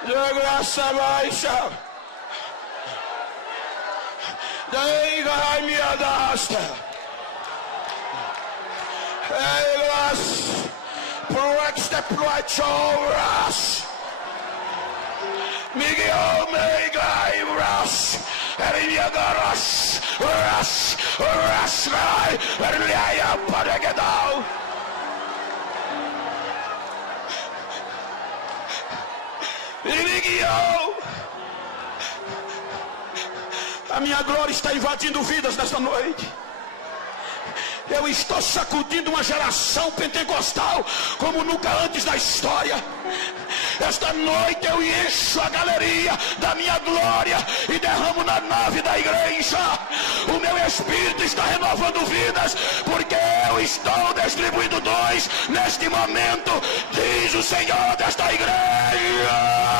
De graça baixa, daí vai me adasta. Elas pro extemploite obras, Miguel mega e ras, Elia garas, ras, Elia paregedal. A minha glória está invadindo vidas nesta noite. Eu estou sacudindo uma geração pentecostal como nunca antes na história. Esta noite eu encho a galeria da minha glória e derramo na nave da igreja. O meu espírito está renovando vidas, porque eu estou distribuindo dons neste momento, diz o Senhor desta igreja.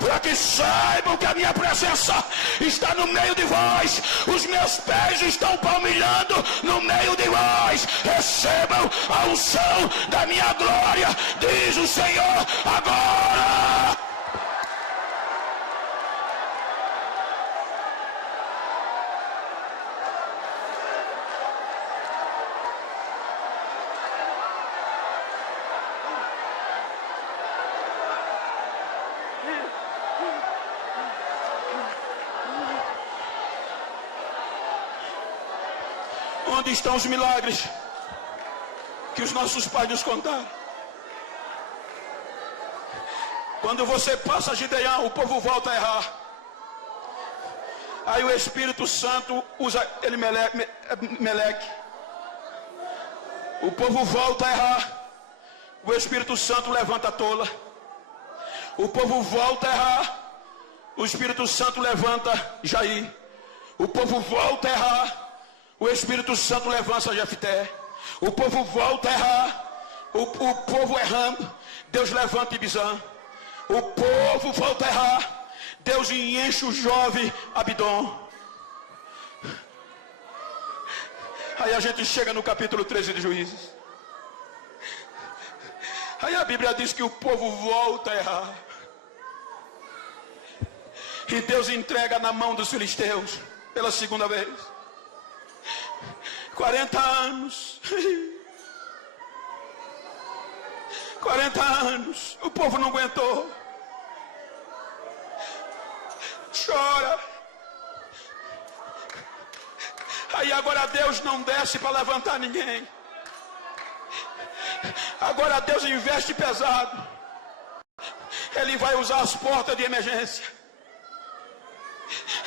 Para que saibam que a minha presença está no meio de vós, os meus pés estão palmilhando no meio de vós. Recebam a unção da minha glória, diz o Senhor agora. Onde estão os milagres que os nossos pais nos contaram? Quando você passa Gideão, o povo volta a errar. Aí o Espírito Santo usa Meleque. O povo volta a errar. O Espírito Santo levanta a tola. O povo volta a errar. O Espírito Santo levanta Jair. O povo volta a errar. O Espírito Santo levanta Jefté. O povo volta a errar. O povo errando, Deus levanta Ibizã. O povo volta a errar, Deus enche o jovem Abidom. Aí a gente chega no capítulo 13 de Juízes. Aí a Bíblia diz que o povo volta a errar. E Deus entrega na mão dos filisteus pela segunda vez. 40 anos. 40 anos. O povo não aguentou. Chora. Aí agora Deus não desce para levantar ninguém. Agora Deus investe pesado. Ele vai usar as portas de emergência.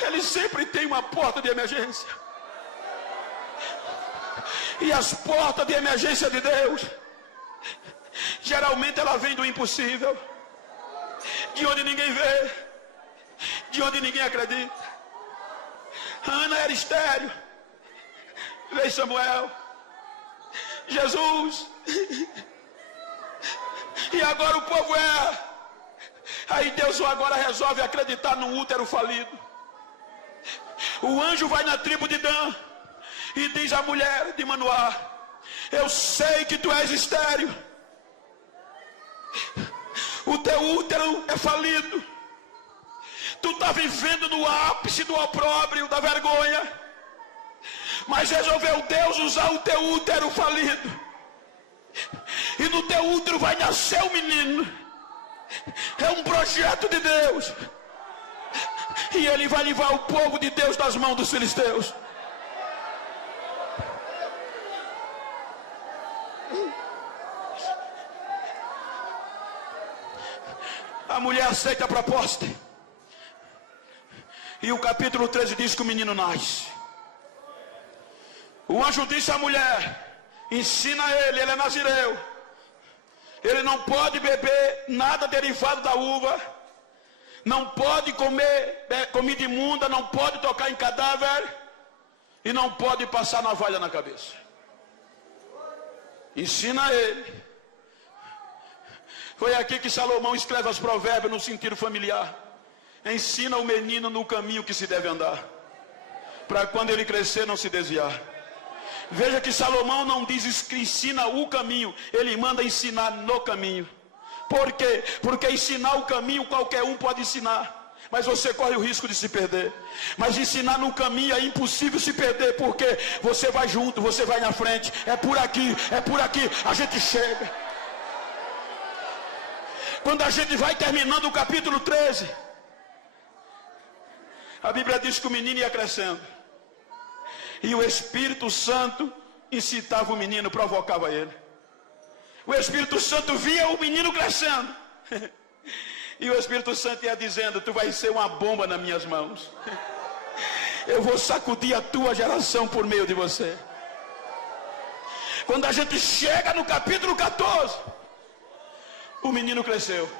Ele sempre tem uma porta de emergência. E as portas de emergência de Deus, geralmente ela vem do impossível, de onde ninguém vê, de onde ninguém acredita. Ana era estéril, veio Samuel, Jesus, e agora o povo aí Deus agora resolve acreditar num útero falido. O anjo vai na tribo de Dan e diz à mulher de Manoá: eu sei que tu és estéril, o teu útero é falido, tu está vivendo no ápice do opróbrio, da vergonha, mas resolveu Deus usar o teu útero falido, e no teu útero vai nascer um menino. É um projeto de Deus, e ele vai livrar o povo de Deus das mãos dos filisteus. A mulher aceita a proposta, e o capítulo 13 diz que o menino nasce. O anjo disse à mulher: ensina ele é nazireu, ele não pode beber nada derivado da uva, não pode comer comida imunda, não pode tocar em cadáver, e não pode passar navalha na cabeça. Ensina ele. Foi aqui que Salomão escreve os provérbios no sentido familiar. Ensina o menino no caminho que se deve andar, para quando ele crescer não se desviar. Veja que Salomão não diz que ensina o caminho, ele manda ensinar no caminho. Por quê? Porque ensinar o caminho qualquer um pode ensinar, mas você corre o risco de se perder. Mas ensinar no caminho é impossível se perder, porque você vai junto, você vai na frente. É por aqui, a gente chega. Quando a gente vai terminando o capítulo 13, a Bíblia diz que o menino ia crescendo, e o Espírito Santo incitava o menino, provocava ele. O Espírito Santo via o menino crescendo, e o Espírito Santo ia dizendo: tu vai ser uma bomba nas minhas mãos, eu vou sacudir a tua geração por meio de você. Quando a gente chega no capítulo 14, o menino cresceu.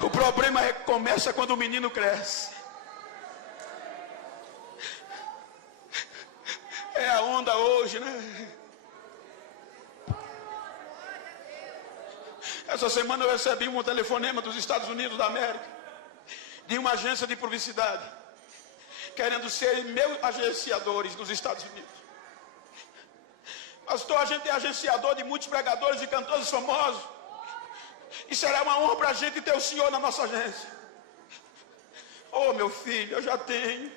O problema começa quando o menino cresce. É a onda hoje, né? Essa semana eu recebi um telefonema dos Estados Unidos da América, de uma agência de publicidade, querendo ser meus agenciadores nos Estados Unidos. Pastor, a gente é agenciador de muitos pregadores e cantores famosos, e será uma honra para a gente ter o senhor na nossa agência. Oh, meu filho, eu já tenho.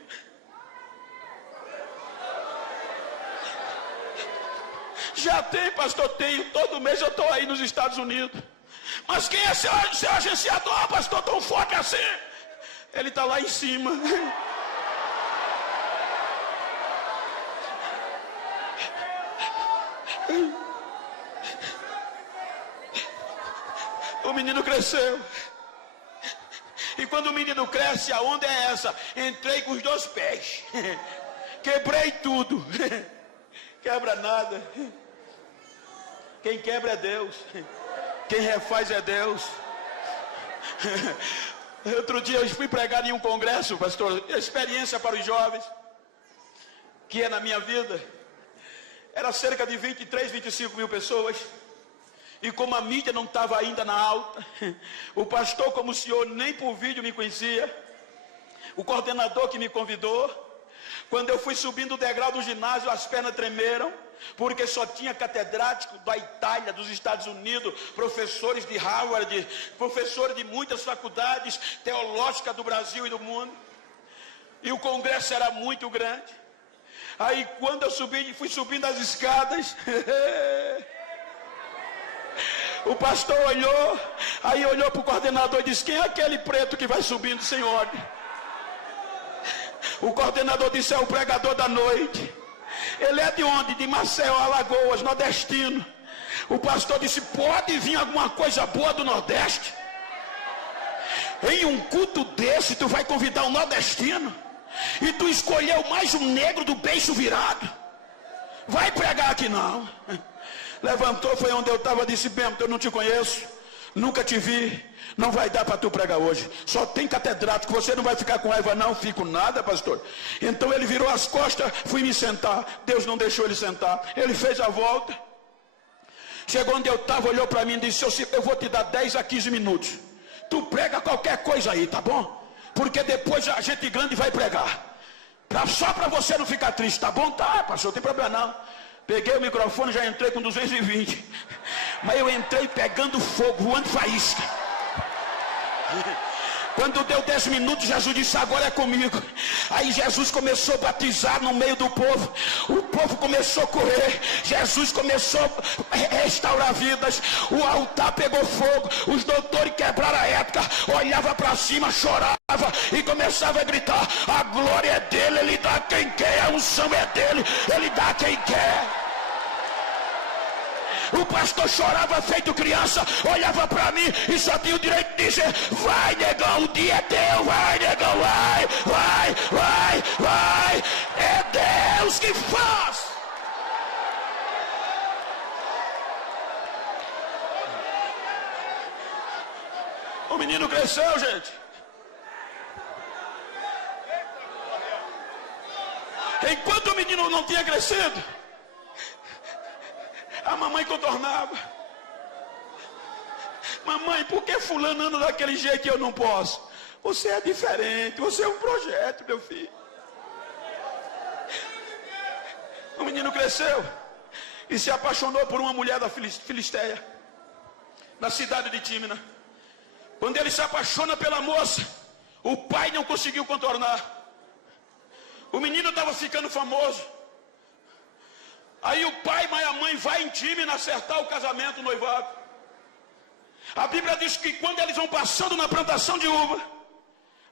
Já tem, pastor, tenho. Todo mês eu estou aí nos Estados Unidos. Mas quem é seu agenciador, pastor, tão forte assim? Ele está lá em cima. O menino cresceu. E quando o menino cresce, a onda é essa: entrei com os 2 pés, quebrei tudo. Quebra nada. Quem quebra é Deus, quem refaz é Deus. Outro dia eu fui pregar em um congresso, pastor, experiência para os jovens, que é na minha vida. Era cerca de 23, 25 mil pessoas. E como a mídia não estava ainda na alta, o pastor, como o senhor, nem por vídeo me conhecia, o coordenador que me convidou, quando eu fui subindo o degrau do ginásio, as pernas tremeram, porque só tinha catedrático da Itália, dos Estados Unidos, professores de Harvard, professores de muitas faculdades teológicas do Brasil e do mundo, e o congresso era muito grande. Aí quando eu fui subindo as escadas, o pastor olhou, aí olhou para o coordenador e disse: quem é aquele preto que vai subindo sem ordem? O coordenador disse: é o pregador da noite. Ele é de onde? De Maceió, Alagoas, nordestino. O pastor disse: pode vir alguma coisa boa do Nordeste? Em um culto desse, tu vai convidar um nordestino e tu escolheu mais um negro do beiço virado. Vai pregar aqui não. Levantou, foi onde eu estava, disse: Bento, eu não te conheço, nunca te vi, não vai dar para tu pregar hoje. Só tem catedrático, você não vai ficar com raiva não. Fico nada, pastor. Então ele virou as costas, fui me sentar. Deus não deixou ele sentar. Ele fez a volta. Chegou onde eu estava, olhou para mim e disse: eu vou te dar 10 a 15 minutos. Tu prega qualquer coisa aí, tá bom? Porque depois a gente grande vai pregar. Só para você não ficar triste, tá bom? Tá, pastor, não tem problema não. Peguei o microfone, já entrei com 220. Mas eu entrei pegando fogo, voando faísca. Quando deu 10 minutos, Jesus disse: agora é comigo. Aí Jesus começou a batizar no meio do povo. O povo começou a correr. Jesus começou a restaurar vidas. O altar pegou fogo. Os doutores quebraram a época. Olhava para cima, chorava e começava a gritar: a glória é dele, ele dá quem quer, a unção é dele, ele dá quem quer. O pastor chorava feito criança, olhava para mim e só tinha o direito de dizer: vai, negão, o dia é teu, vai, negão, vai, vai, vai, vai. É Deus que faz. O menino cresceu, gente. Enquanto o menino não tinha crescido, a mamãe contornava: mamãe, por que fulano anda daquele jeito que eu não posso? Você é diferente, você é um projeto, meu filho. O menino cresceu e se apaixonou por uma mulher da Filisteia, na cidade de Tímina. Quando ele se apaixona pela moça, o pai não conseguiu contornar. O menino estava ficando famoso. Aí o pai e a mãe vai em Tímina acertar o casamento, o noivado. A Bíblia diz que quando eles vão passando na plantação de uva,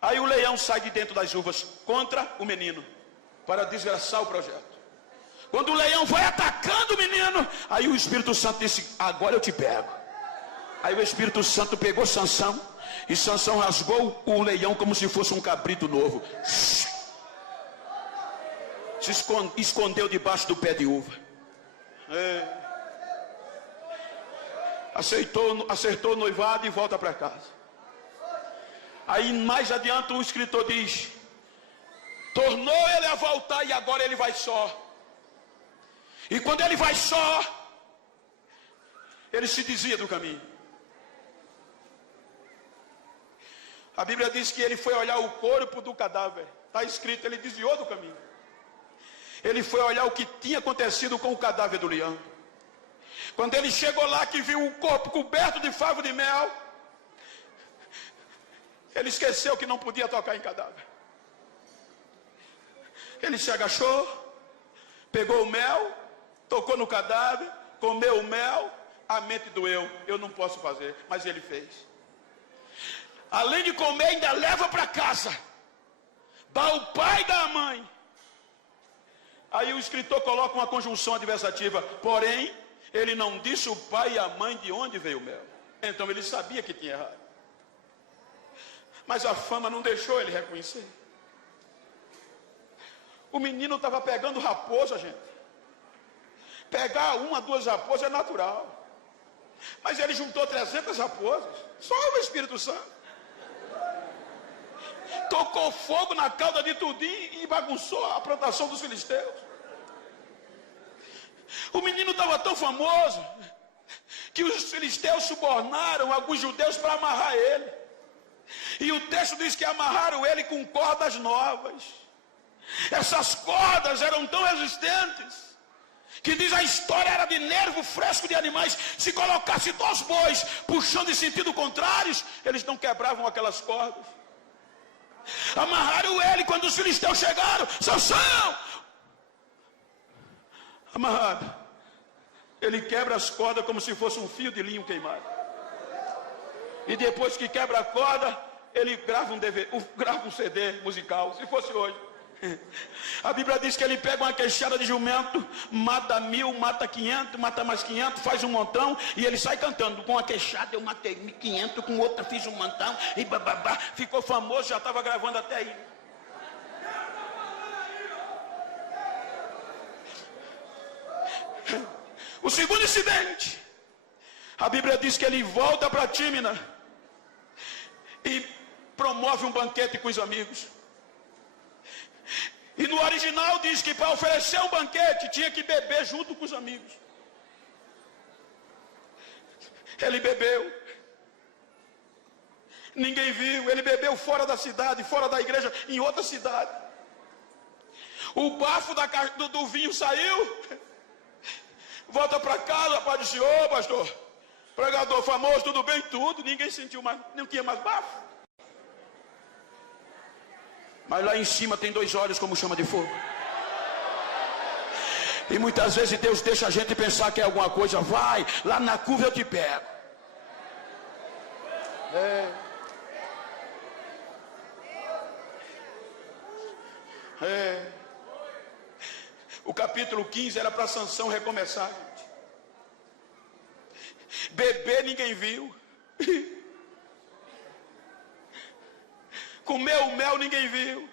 aí o leão sai de dentro das uvas contra o menino, para desgraçar o projeto. Quando o leão vai atacando o menino, aí o Espírito Santo disse: agora eu te pego. Aí o Espírito Santo pegou Sansão, e Sansão rasgou o leão como se fosse um cabrito novo. Se escondeu debaixo do pé de uva. Acertou o noivado e volta para casa. Aí mais adiante o escritor diz: tornou ele a voltar e agora ele vai só. E quando ele vai só, ele se desvia do caminho. A Bíblia diz que ele foi olhar o corpo do cadáver. Está escrito, ele desviou do caminho. Ele foi olhar o que tinha acontecido com o cadáver do leão. Quando ele chegou lá, que viu o corpo coberto de favo de mel, ele esqueceu que não podia tocar em cadáver. Ele se agachou, pegou o mel, tocou no cadáver, comeu o mel, a mente doeu. Eu não posso fazer, mas ele fez. Além de comer, ainda leva para casa, dá o pai e dá a mãe. Aí o escritor coloca uma conjunção adversativa: porém, ele não disse o pai e a mãe de onde veio o mel. Então ele sabia que tinha errado, mas a fama não deixou ele reconhecer. O menino estava pegando raposa, gente. Pegar uma, duas raposas é natural, mas ele juntou 300 raposas, só o Espírito Santo. Tocou fogo na cauda de tudinho e bagunçou a plantação dos filisteus. O menino estava tão famoso que os filisteus subornaram alguns judeus para amarrar ele. E o texto diz que amarraram ele com cordas novas. Essas cordas eram tão resistentes que diz a história era de nervo fresco de animais. Se colocasse 2 bois puxando em sentido contrários, eles não quebravam aquelas cordas. Amarraram ele quando os filisteus chegaram. Sansão! Amarrado. Ele quebra as cordas como se fosse um fio de linho queimado. E depois que quebra a corda, ele grava um CD musical. Se fosse hoje, A Bíblia diz que ele pega uma queixada de jumento, mata 1000, mata 500, mata mais 500, faz um montão, e ele sai cantando. Com a queixada eu matei 500, com outra fiz um montão, e bababá. Ficou famoso, já estava gravando até aí. O segundo incidente, a Bíblia diz que ele volta para Tímina e promove um banquete com os amigos. E no original diz que para oferecer um banquete tinha que beber junto com os amigos. Ele bebeu, ninguém viu. Ele bebeu fora da cidade, fora da igreja, em outra cidade. O bafo do vinho saiu. Volta para casa, pai disse: ô pastor, pregador famoso, tudo bem? Tudo. Ninguém sentiu mais, não tinha mais bafo. Mas lá em cima tem 2 olhos como chama de fogo. E muitas vezes Deus deixa a gente pensar que é alguma coisa. Vai, lá na curva eu te pego. O capítulo 15 era para Sansão recomeçar, gente. Beber ninguém viu. Comeu o mel ninguém viu.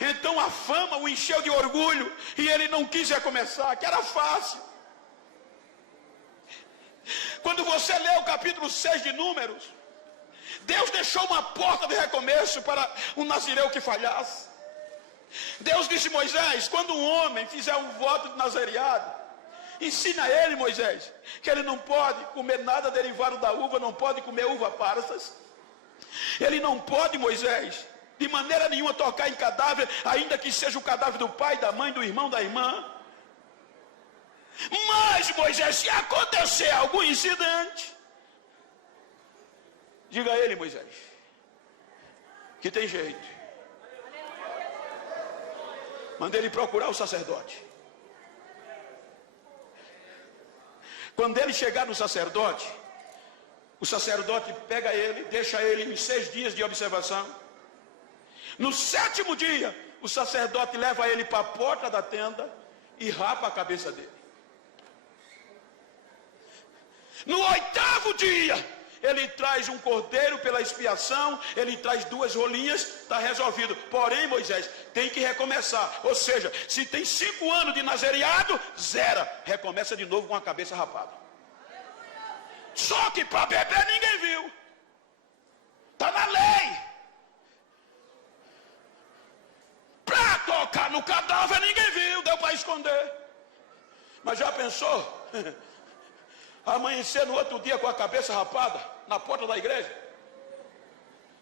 Então a fama o encheu de orgulho e ele não quis recomeçar, que era fácil. Quando você lê o capítulo 6 de Números, Deus deixou uma porta de recomeço para um nazireu que falhasse. Deus disse a Moisés: quando um homem fizer um voto de nazereado, ensina a ele, Moisés, que ele não pode comer nada derivado da uva, não pode comer uva passas. Ele não pode, Moisés, de maneira nenhuma tocar em cadáver, ainda que seja o cadáver do pai, da mãe, do irmão, da irmã. Mas, Moisés, se acontecer algum incidente, diga a ele, Moisés, que tem jeito. Manda ele procurar o sacerdote. Quando ele chegar no sacerdote, o sacerdote pega ele, deixa ele em 6 dias de observação. No 7º dia, o sacerdote leva ele para a porta da tenda e rapa a cabeça dele. No 8º dia, ele traz um cordeiro pela expiação, ele traz 2 rolinhas, está resolvido. Porém, Moisés, tem que recomeçar. Ou seja, se tem 5 anos de nazereado, zera, recomeça de novo com a cabeça rapada. Só que para beber ninguém viu. Está na lei. Para tocar no cadáver ninguém viu, deu para esconder. Mas já pensou? Amanhecer no outro dia com a cabeça rapada na porta da igreja?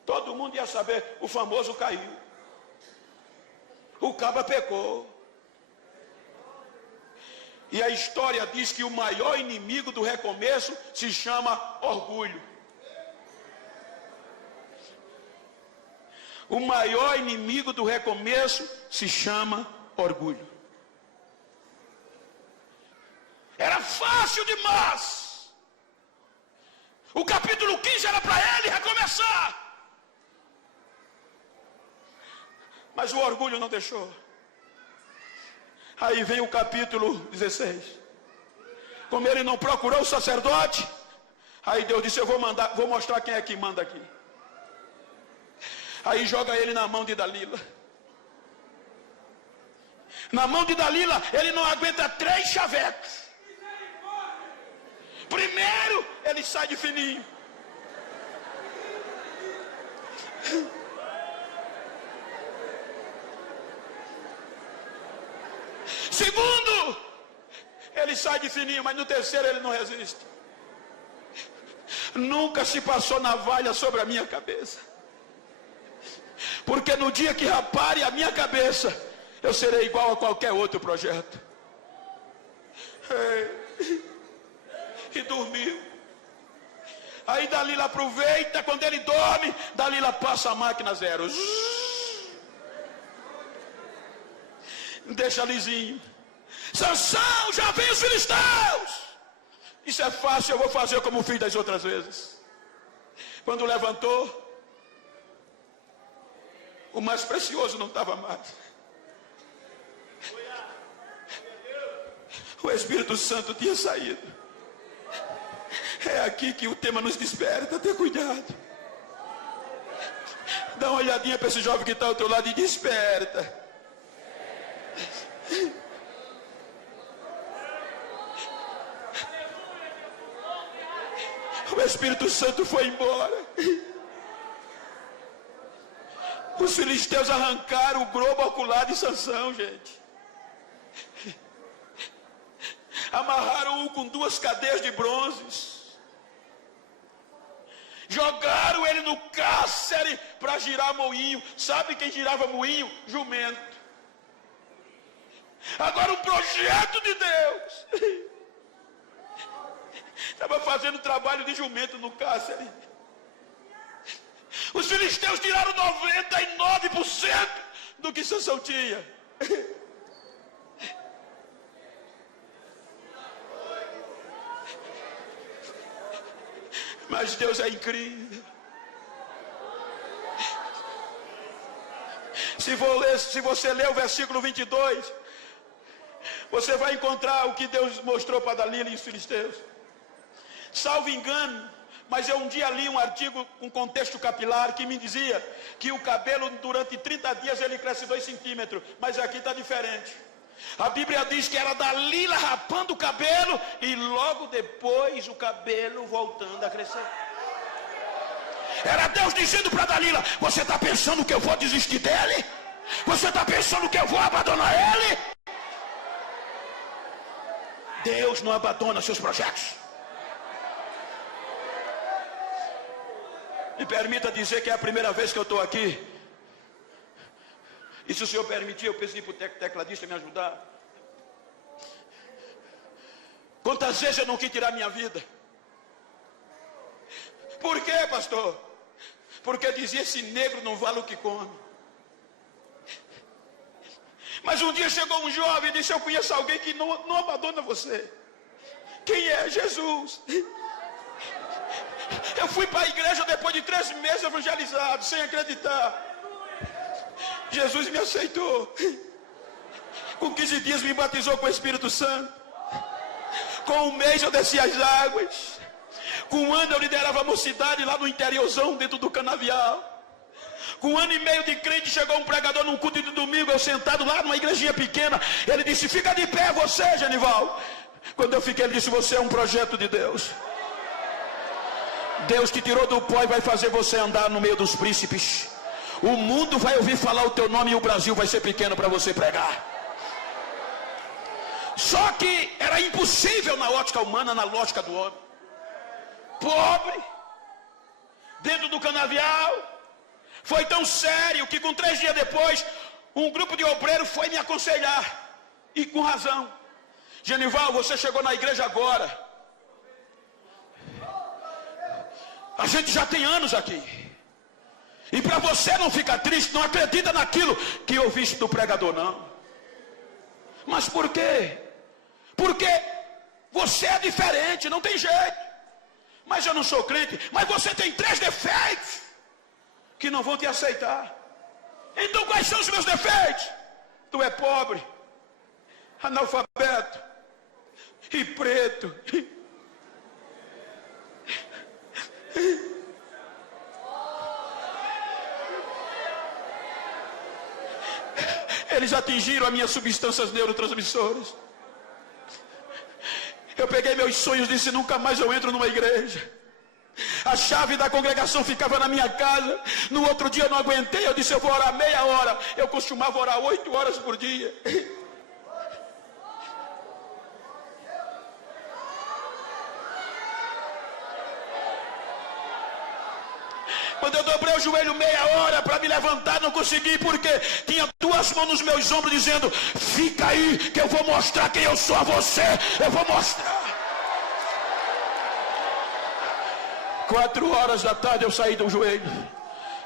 Todo mundo ia saber, o famoso caiu. O cabra pecou. E a história diz que o maior inimigo do recomeço se chama orgulho. O maior inimigo do recomeço se chama orgulho. Era fácil demais. O capítulo 15 era para ele recomeçar. Mas o orgulho não deixou. Aí vem o capítulo 16. Como ele não procurou o sacerdote, aí Deus disse: eu vou mostrar quem é que manda aqui. Aí joga ele na mão de Dalila. Na mão de Dalila, ele não aguenta 3 chavecos. Primeiro, ele sai de fininho. Segundo, ele sai de fininho, mas no terceiro ele não resiste. Nunca se passou navalha sobre a minha cabeça. Porque no dia que raparem a minha cabeça, eu serei igual a qualquer outro projeto. E dormiu. Aí Dalila aproveita, quando ele dorme, Dalila passa a máquina 0. Deixa lisinho. Sansão, já vem os filisteus. Isso é fácil, eu vou fazer como fiz das outras vezes. Quando levantou, O mais precioso não estava mais. O Espírito Santo tinha saído. É aqui que o tema nos desperta. Ter cuidado. Dá uma olhadinha para esse jovem que está ao teu lado e desperta. O Espírito Santo foi embora. Os filisteus arrancaram o globo ocular de Sansão, gente. Amarraram-o com 2 cadeias de bronze. Jogaram ele no cárcere para girar moinho. Sabe quem girava moinho? Jumento. Agora um projeto de Deus. Estava fazendo trabalho de jumento no cárcere. Os filisteus tiraram 99% do que Sansão tinha. Mas Deus é incrível. Se você ler o versículo 22, você vai encontrar o que Deus mostrou para Dalila e os filisteus. Salvo engano, mas eu um dia li um artigo com contexto capilar que me dizia que o cabelo durante 30 dias ele cresce 2 centímetros, mas aqui está diferente. A Bíblia diz que era Dalila rapando o cabelo e logo depois o cabelo voltando a crescer. Era Deus dizendo para Dalila: você está pensando que eu vou desistir dele? Você está pensando que eu vou abandonar ele? Deus não abandona seus projetos. Me permita dizer que é a primeira vez que eu estou aqui. E se o senhor permitir, eu pedi para o tecladista me ajudar. Quantas vezes eu não quis tirar minha vida? Por quê, pastor? Porque dizia: esse negro não vale o que come. Mas um dia chegou um jovem e disse: eu conheço alguém que não abandona você. Quem é? Jesus. Eu fui para a igreja depois de 3 meses evangelizado, sem acreditar. Jesus me aceitou. Com 15 dias me batizou com o Espírito Santo. Com 1 mês eu desci as águas. Com 1 ano eu liderava a mocidade lá no interiorzão, dentro do canavial. Com 1 ano e meio de crente, chegou um pregador num culto de domingo, eu sentado lá numa igrejinha pequena. Ele disse: fica de pé você, Genival. Quando eu fiquei, ele disse: você é um projeto de Deus. Deus te tirou do pó e vai fazer você andar no meio dos príncipes. O mundo vai ouvir falar o teu nome e o Brasil vai ser pequeno para você pregar. Só que era impossível na ótica humana, na lógica do homem. Pobre, dentro do canavial. Foi tão sério que com 3 dias depois, um grupo de obreiros foi me aconselhar. E com razão. Genival, você chegou na igreja agora. A gente já tem anos aqui. E para você não ficar triste, não acredita naquilo que ouviste do pregador, não. Mas por quê? Porque você é diferente, não tem jeito. Mas eu não sou crente. Mas você tem 3 defeitos que não vão te aceitar. Então quais são os meus defeitos? Tu é pobre, analfabeto e preto. Eles atingiram as minhas substâncias neurotransmissoras. Eu peguei meus sonhos e disse: nunca mais eu entro numa igreja. A chave da congregação ficava na minha casa. No outro dia eu não aguentei, eu disse: eu vou orar meia hora. Eu costumava orar 8 horas por dia. Quando eu dobrei o joelho meia hora para me levantar, não consegui, porque tinha 2 mãos nos meus ombros dizendo: fica aí que eu vou mostrar quem eu sou a você. Eu vou mostrar. 4 horas da tarde eu saí do joelho.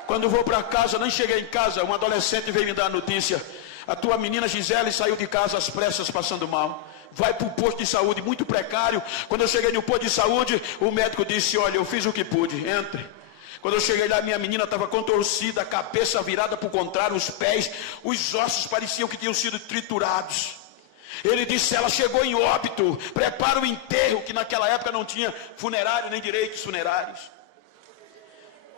Quando vou para casa, nem cheguei em casa, um adolescente veio me dar a notícia: a tua menina Gisele saiu de casa às pressas passando mal. Vai para o posto de saúde, muito precário. Quando eu cheguei no posto de saúde, o médico disse: olha, eu fiz o que pude, entre. Quando eu cheguei lá, minha menina estava contorcida, a cabeça virada para o contrário, os pés, os ossos pareciam que tinham sido triturados. Ele disse: ela chegou em óbito, prepara o enterro, que naquela época não tinha funerário nem direitos funerários.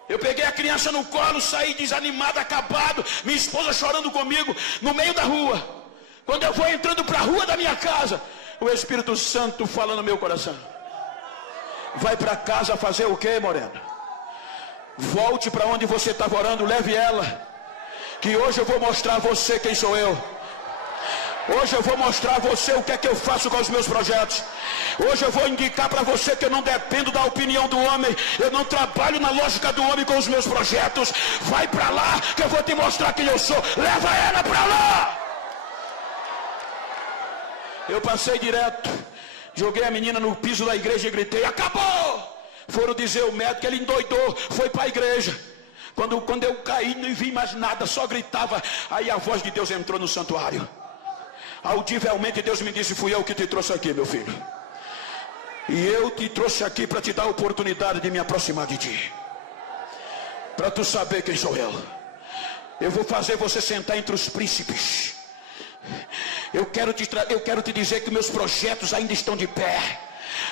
Eu peguei a criança no colo, saí desanimado, acabado, minha esposa chorando comigo, no meio da rua. Quando eu vou entrando para a rua da minha casa, o Espírito Santo fala no meu coração: vai para casa fazer o quê, Morena? Volte para onde você estava orando, leve ela, que hoje eu vou mostrar a você quem sou eu. Hoje eu vou mostrar a você o que é que eu faço com os meus projetos. Hoje eu vou indicar para você que eu não dependo da opinião do homem. Eu não trabalho na lógica do homem com os meus projetos. Vai para lá que eu vou te mostrar quem eu sou. Leva ela para lá. Eu passei direto, joguei a menina no piso da igreja e gritei: acabou! Foram dizer o médico, ele endoidou, foi para a igreja. Quando eu caí, não vi mais nada, só gritava. Aí a voz de Deus entrou no santuário. Audivelmente Deus me disse: fui eu que te trouxe aqui, meu filho. E eu te trouxe aqui para te dar a oportunidade de me aproximar de ti, para tu saber quem sou eu. Eu vou fazer você sentar entre os príncipes. Eu quero te dizer que meus projetos ainda estão de pé.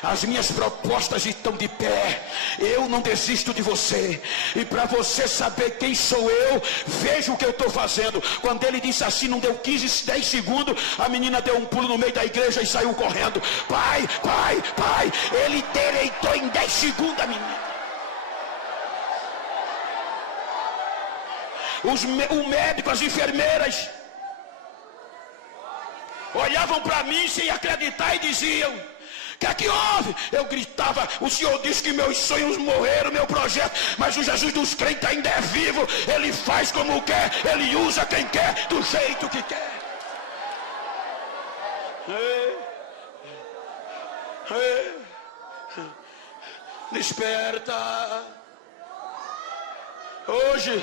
As minhas propostas estão de pé. Eu não desisto de você. E para você saber quem sou eu, veja o que eu estou fazendo. Quando ele disse assim, não deu 15, 10 segundos, a menina deu um pulo no meio da igreja e saiu correndo. Pai, pai, pai. Ele deleitou em 10 segundos a menina. O médico, as enfermeiras olhavam para mim sem acreditar e diziam: o que é que houve? Eu gritava: o Senhor disse que meus sonhos morreram, meu projeto, mas o Jesus dos crentes ainda é vivo. Ele faz como quer, ele usa quem quer, do jeito que quer. Desperta. Hoje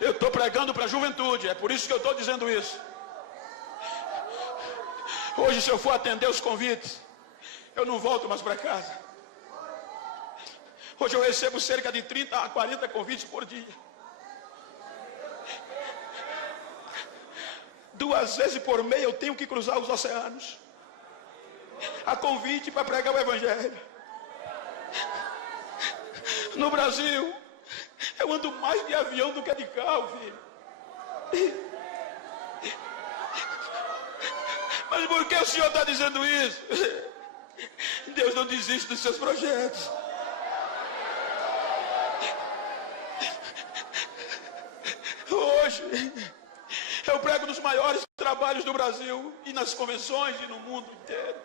eu estou pregando para a juventude, é por isso que eu estou dizendo isso. Hoje, se eu for atender os convites, eu não volto mais para casa. Hoje eu recebo cerca de 30 a 40 convites por dia. 2 vezes por mês eu tenho que cruzar os oceanos a convite para pregar o Evangelho. No Brasil, eu ando mais de avião do que de carro, filho. Mas por que o Senhor está dizendo isso? Deus não desiste dos seus projetos. Hoje eu prego nos maiores trabalhos do Brasil e nas convenções e no mundo inteiro.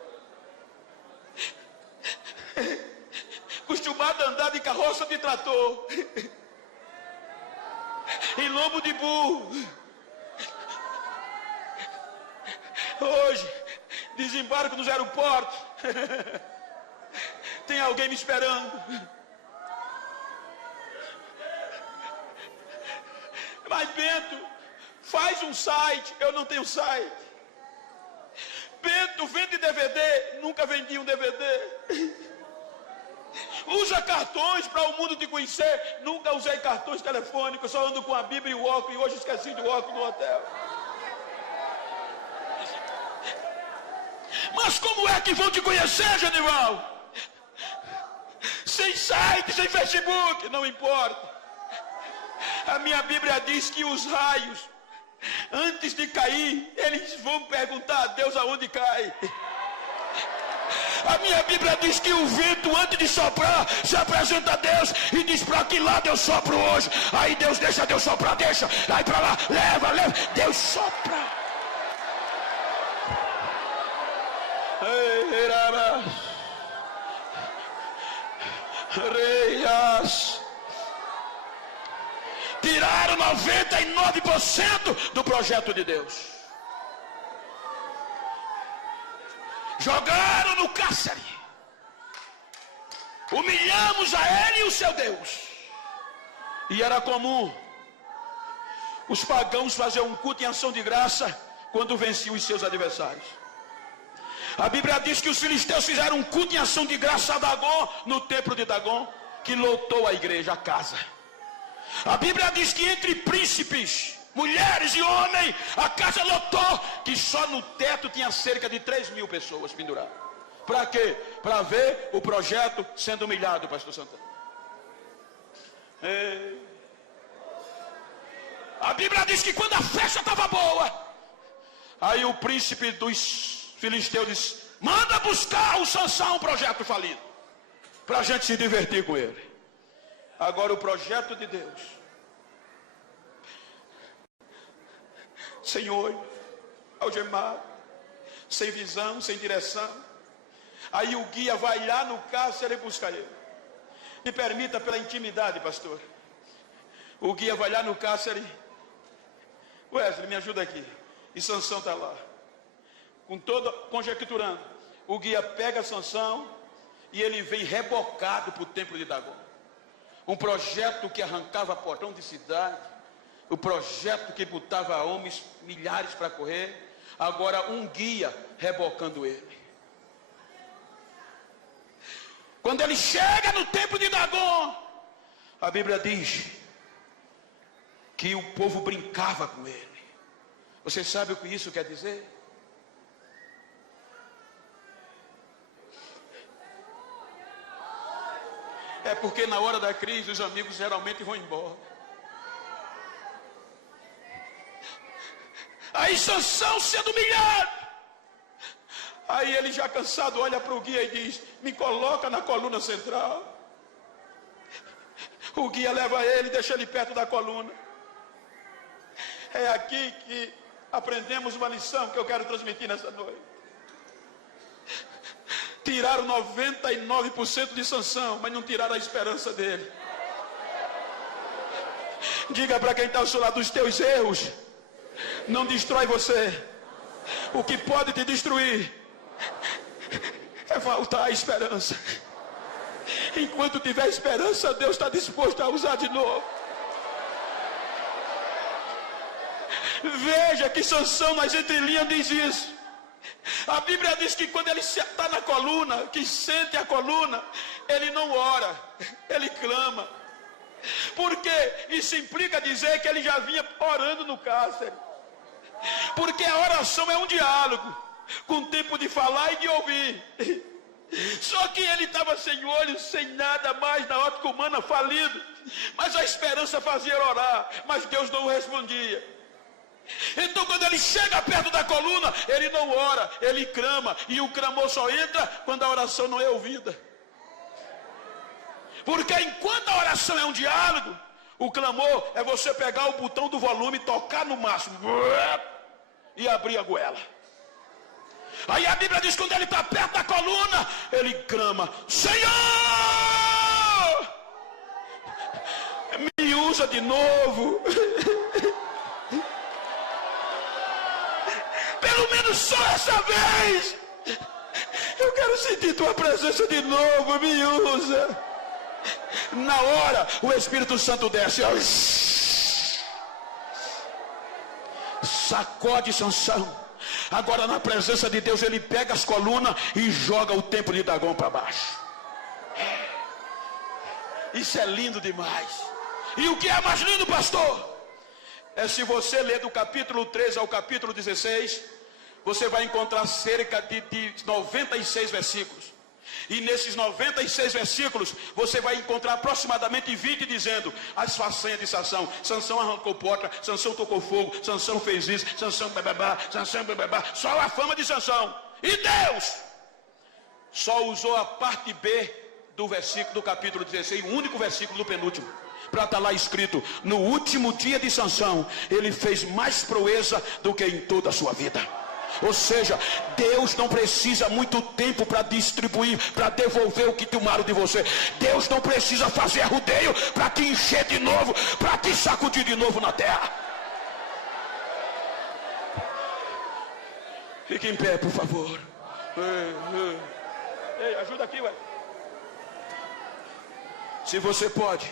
Acostumado a andar de carroça de trator, em lombo de burro. Hoje, desembarco nos aeroportos. Tem alguém me esperando. Mas Bento, faz um site. Eu não tenho site. Bento, vende DVD. Nunca vendi um DVD. Usa cartões para o mundo te conhecer. Nunca usei cartões telefônicos. Só ando com a Bíblia e o óculos. E hoje esqueci do óculos no hotel. Mas como é que vão te conhecer, Genival? Sem site, sem Facebook, não importa. A minha Bíblia diz que os raios, antes de cair, eles vão perguntar a Deus aonde cai. A minha Bíblia diz que o vento, antes de soprar, se apresenta a Deus e diz: para que lado eu sopro hoje? Aí Deus deixa Deus soprar, deixa. Aí para lá, leva, leva. Deus sopra. Reias tiraram 99% do projeto de Deus, jogaram no cárcere, humilhamos a ele e o seu Deus. E era comum os pagãos fazer um culto em ação de graça quando venciam os seus adversários. A Bíblia diz que os filisteus fizeram um culto em ação de graça a Dagon, no templo de Dagon. que lotou a igreja, a casa. A Bíblia diz que entre príncipes, mulheres e homens, a casa lotou, que só no teto tinha cerca de 3.000 pessoas penduradas. Para quê? Para ver o projeto sendo humilhado, pastor Santana. A Bíblia diz que quando a festa estava boa, aí o príncipe dos filisteus disse: manda buscar o Sansão, um projeto falido, para a gente se divertir com ele. Agora o projeto de Deus, Senhor, algemado, sem visão, sem direção. Aí o guia vai lá no cárcere buscar ele. Me permita, pela intimidade, pastor. O guia vai lá no cárcere. Wesley, me ajuda aqui. E Sansão está lá, conjecturando. O guia pega Sansão e ele vem rebocado para o templo de Dagon. Um projeto que arrancava portão de cidade, o projeto que botava homens, milhares para correr. Agora um guia rebocando ele. Quando ele chega no templo de Dagon, a Bíblia diz que o povo brincava com ele. Você sabe o que isso quer dizer? É porque na hora da crise os amigos geralmente vão embora. Aí Sansão sendo humilhado. Aí ele já cansado olha para o guia e diz: me coloca na coluna central. O guia leva ele, deixa ele perto da coluna. É aqui que aprendemos uma lição que eu quero transmitir nessa noite. Tiraram 99% de Sansão, mas não tiraram a esperança dele. Diga para quem está ao seu lado: os teus erros não destrói você. O que pode te destruir é faltar a esperança. Enquanto tiver esperança, Deus está disposto a usar de novo. Veja que Sansão nas entrelinhas diz isso. A Bíblia diz que quando ele está na coluna, que sente a coluna, ele não ora, ele clama. Porque isso implica dizer que ele já vinha orando no cárcere. Porque a oração é um diálogo, com tempo de falar e de ouvir. Só que ele estava sem olhos, sem nada mais, na ótica humana, falido. Mas a esperança fazia orar, mas Deus não o respondia. Então quando ele chega perto da coluna, ele não ora, ele clama. E o clamor só entra quando a oração não é ouvida. Porque enquanto a oração é um diálogo, o clamor é você pegar o botão do volume, tocar no máximo e abrir a goela. Aí a Bíblia diz que quando ele está perto da coluna, ele clama: Senhor, me usa de novo. Pelo menos só essa vez. Eu quero sentir tua presença de novo, me usa. Na hora, o Espírito Santo desce, ó, sacode Sansão. Agora na presença de Deus ele pega as colunas e joga o templo de Dagon para baixo. Isso é lindo demais. E o que é mais lindo, pastor? É se você ler do capítulo 13 ao capítulo 16, você vai encontrar cerca de 96 versículos. E nesses 96 versículos, você vai encontrar aproximadamente 20 dizendo as façanhas de Sansão. Sansão arrancou porta, Sansão tocou fogo, Sansão fez isso, Sansão bababá, Sansão bababá. Só a fama de Sansão. E Deus só usou a parte B do versículo do capítulo 16, o único versículo do penúltimo, para estar lá escrito: no último dia de Sansão, ele fez mais proeza do que em toda a sua vida. Ou seja, Deus não precisa muito tempo para distribuir, para devolver o que tomaram de você. Deus não precisa fazer rodeio para te encher de novo, para te sacudir de novo na terra. Fique em pé, por favor. Ei, ajuda aqui, ué. Se você pode,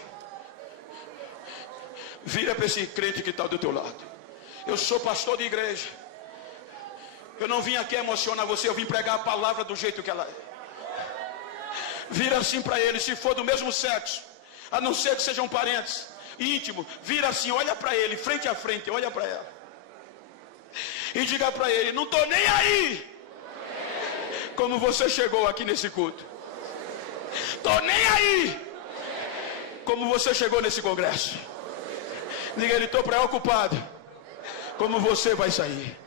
vira para esse crente que está do teu lado. Eu sou pastor de igreja. Eu não vim aqui emocionar você, eu vim pregar a palavra do jeito que ela é. Vira assim para ele, se for do mesmo sexo, a não ser que sejam parentes, íntimo, vira assim, olha para ele, frente a frente, olha para ela. E diga para ele, não estou nem aí como você chegou aqui nesse culto. Estou nem aí como você chegou nesse congresso. Diga ele, estou preocupado como você vai sair.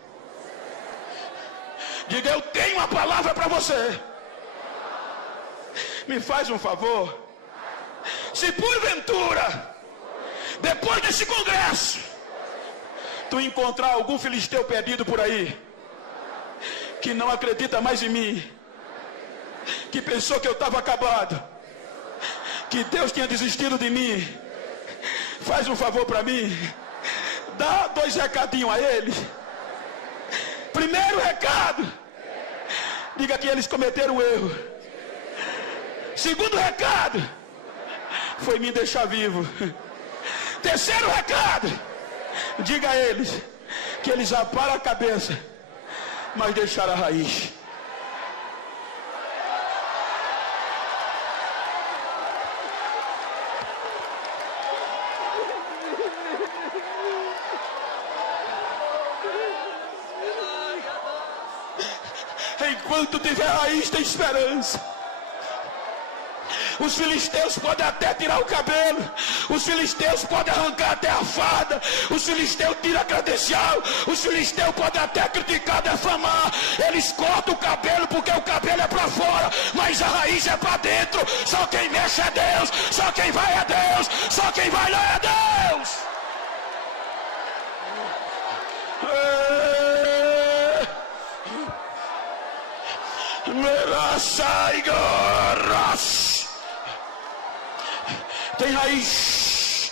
Diga, eu tenho uma palavra para você. Me faz um favor. Se porventura, depois desse congresso, tu encontrar algum filisteu perdido por aí, que não acredita mais em mim, que pensou que eu estava acabado, que Deus tinha desistido de mim, faz um favor para mim, dá 2 recadinhos a eles. Primeiro recado, diga que eles cometeram um erro. Segundo recado, foi me deixar vivo. Terceiro recado, diga a eles que eles aparam a cabeça, mas deixaram a raiz. Enquanto tiver raiz, tem esperança. Os filisteus podem até tirar o cabelo, os filisteus podem arrancar até a farda, os filisteus tiram a credencial, os filisteus podem até criticar, defamar, eles cortam o cabelo porque o cabelo é para fora, mas a raiz é para dentro. Só quem mexe é Deus, só quem vai é Deus, só quem vai lá é Deus. Tem raiz.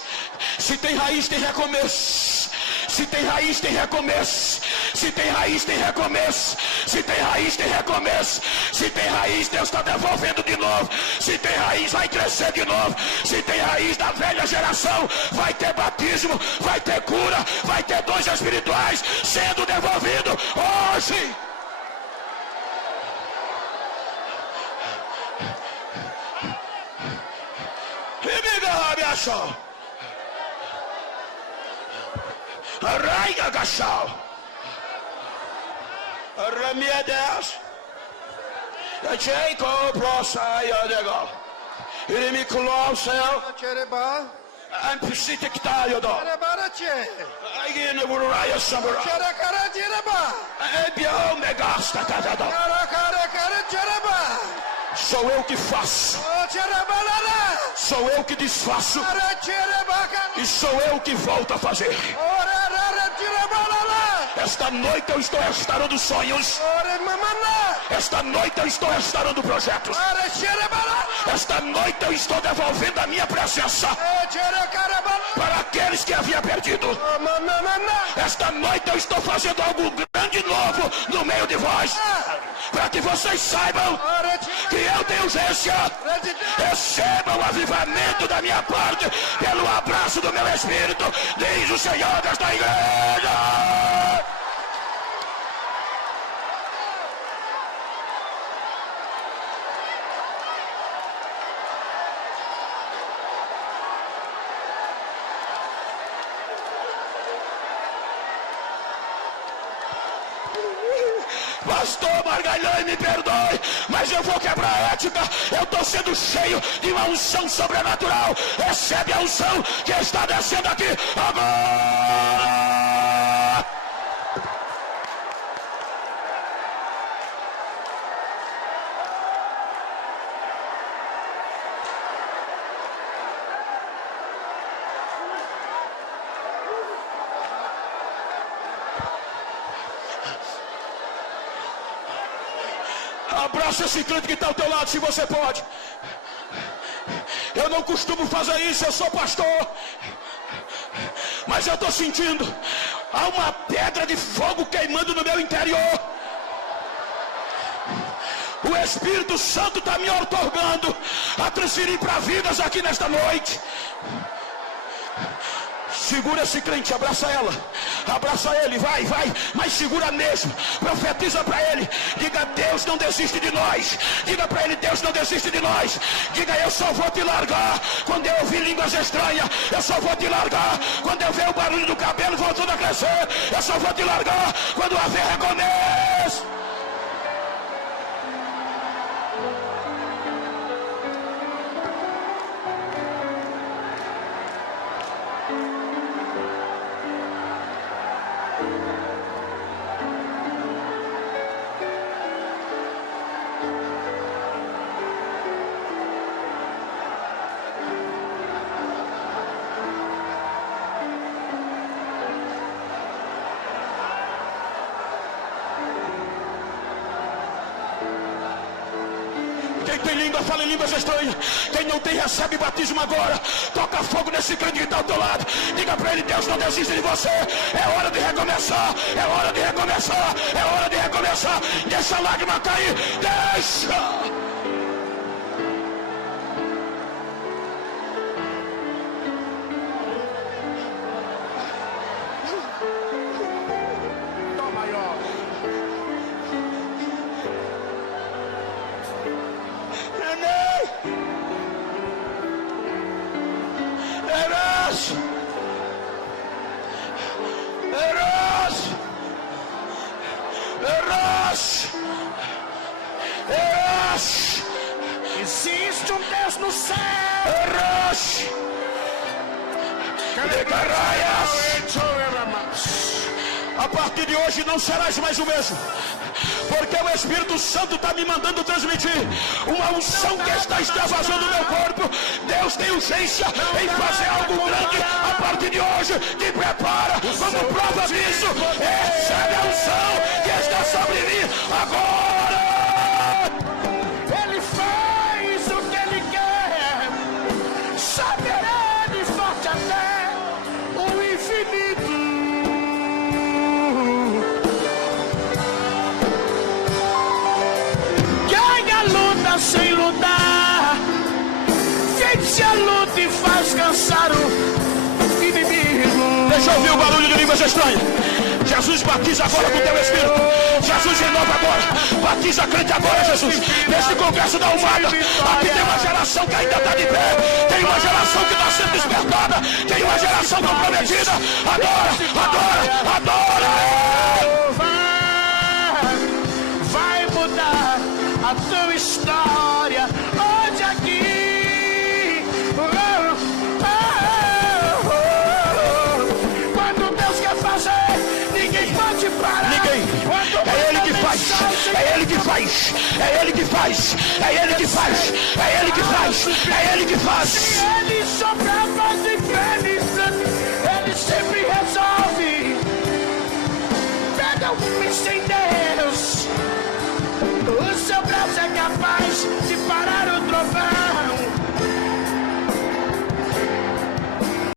Se tem raiz, tem recomeço. Se tem raiz, tem recomeço. Se tem raiz, tem recomeço. Se tem raiz, tem recomeço. Se tem raiz, Deus está devolvendo de novo. Se tem raiz, vai crescer de novo. Se tem raiz da velha geração, vai ter batismo, vai ter cura, vai ter dons espirituais sendo devolvido hoje. Arraiga gachal. Remiedes. Jacob Rosaia legal. Ele me colossel. Ampsite ktayo do. Ai no buraya samura. Ebio megasta kadado. Sou eu que faço. Sou eu que desfaço. E sou eu que volto a fazer. Esta noite eu estou restaurando sonhos. Esta noite eu estou restaurando projetos. Esta noite eu estou devolvendo a minha presença para aqueles que havia perdido. Esta noite eu estou fazendo algo grande novo no meio de vós, para que vocês saibam que eu tenho urgência. Recebam o avivamento da minha parte pelo abraço do meu Espírito, diz o Senhor desta igreja. Pastor Margalhães, me perdoe, mas eu vou quebrar a ética. Eu estou sendo cheio de uma unção sobrenatural. Recebe a unção que está descendo aqui agora. Abraça esse crente que está ao teu lado, se você pode. Eu não costumo fazer isso, eu sou pastor, mas eu estou sentindo há uma pedra de fogo queimando no meu interior. O Espírito Santo está me outorgando a transferir para vidas aqui nesta noite. Segura esse crente, abraça ela, abraça ele, vai, mas segura mesmo, profetiza para ele, diga: Deus não desiste de nós. Diga para ele: Deus não desiste de nós. Diga: eu só vou te largar quando eu ouvir línguas estranhas. Eu só vou te largar quando eu ver o barulho do cabelo voltando a crescer. Eu só vou te largar quando haver recomeço. Quem tem língua, fala em línguas estranhas. Quem não tem, recebe batismo agora. Toca fogo nesse crente que está ao teu lado. Diga para ele: Deus não desiste de você. É hora de recomeçar. É hora de recomeçar. É hora de recomeçar. Deixa a lágrima cair. Deixa. Existe um Deus no céu. A partir de hoje não serás mais o mesmo, porque o Espírito Santo está me mandando transmitir uma unção que está extravasando o meu corpo. Deus tem urgência em fazer algo grande a partir de hoje. Te prepara, como prova disso, recebe a unção que está sobre mim agora. Ele faz o que ele quer, soberano e forte até o infinito. Ganha a luta sem lutar, vence a luta e faz cansar o inimigo. Deixa eu ouvir o barulho de línguas estranhas. Jesus, batiza agora com teu Espírito. Jesus, renova agora. Batiza a crente agora, Jesus. Neste congresso da Almada, aqui tem uma geração que ainda está de pé. Tem uma geração que está sendo despertada. Tem uma geração comprometida. Adora, adora, adora. Vai mudar a tua história hoje aqui. Quando Deus quer fazer, ninguém pode parar. Ninguém. É Ele que faz. É Ele que faz. É Ele que faz. É Ele que faz. É Ele que faz. É Ele que faz. Se Ele sopra a voz de feliz, Ele sempre resolve. Pega um bicho em Deus. O seu braço é capaz de parar o trovão.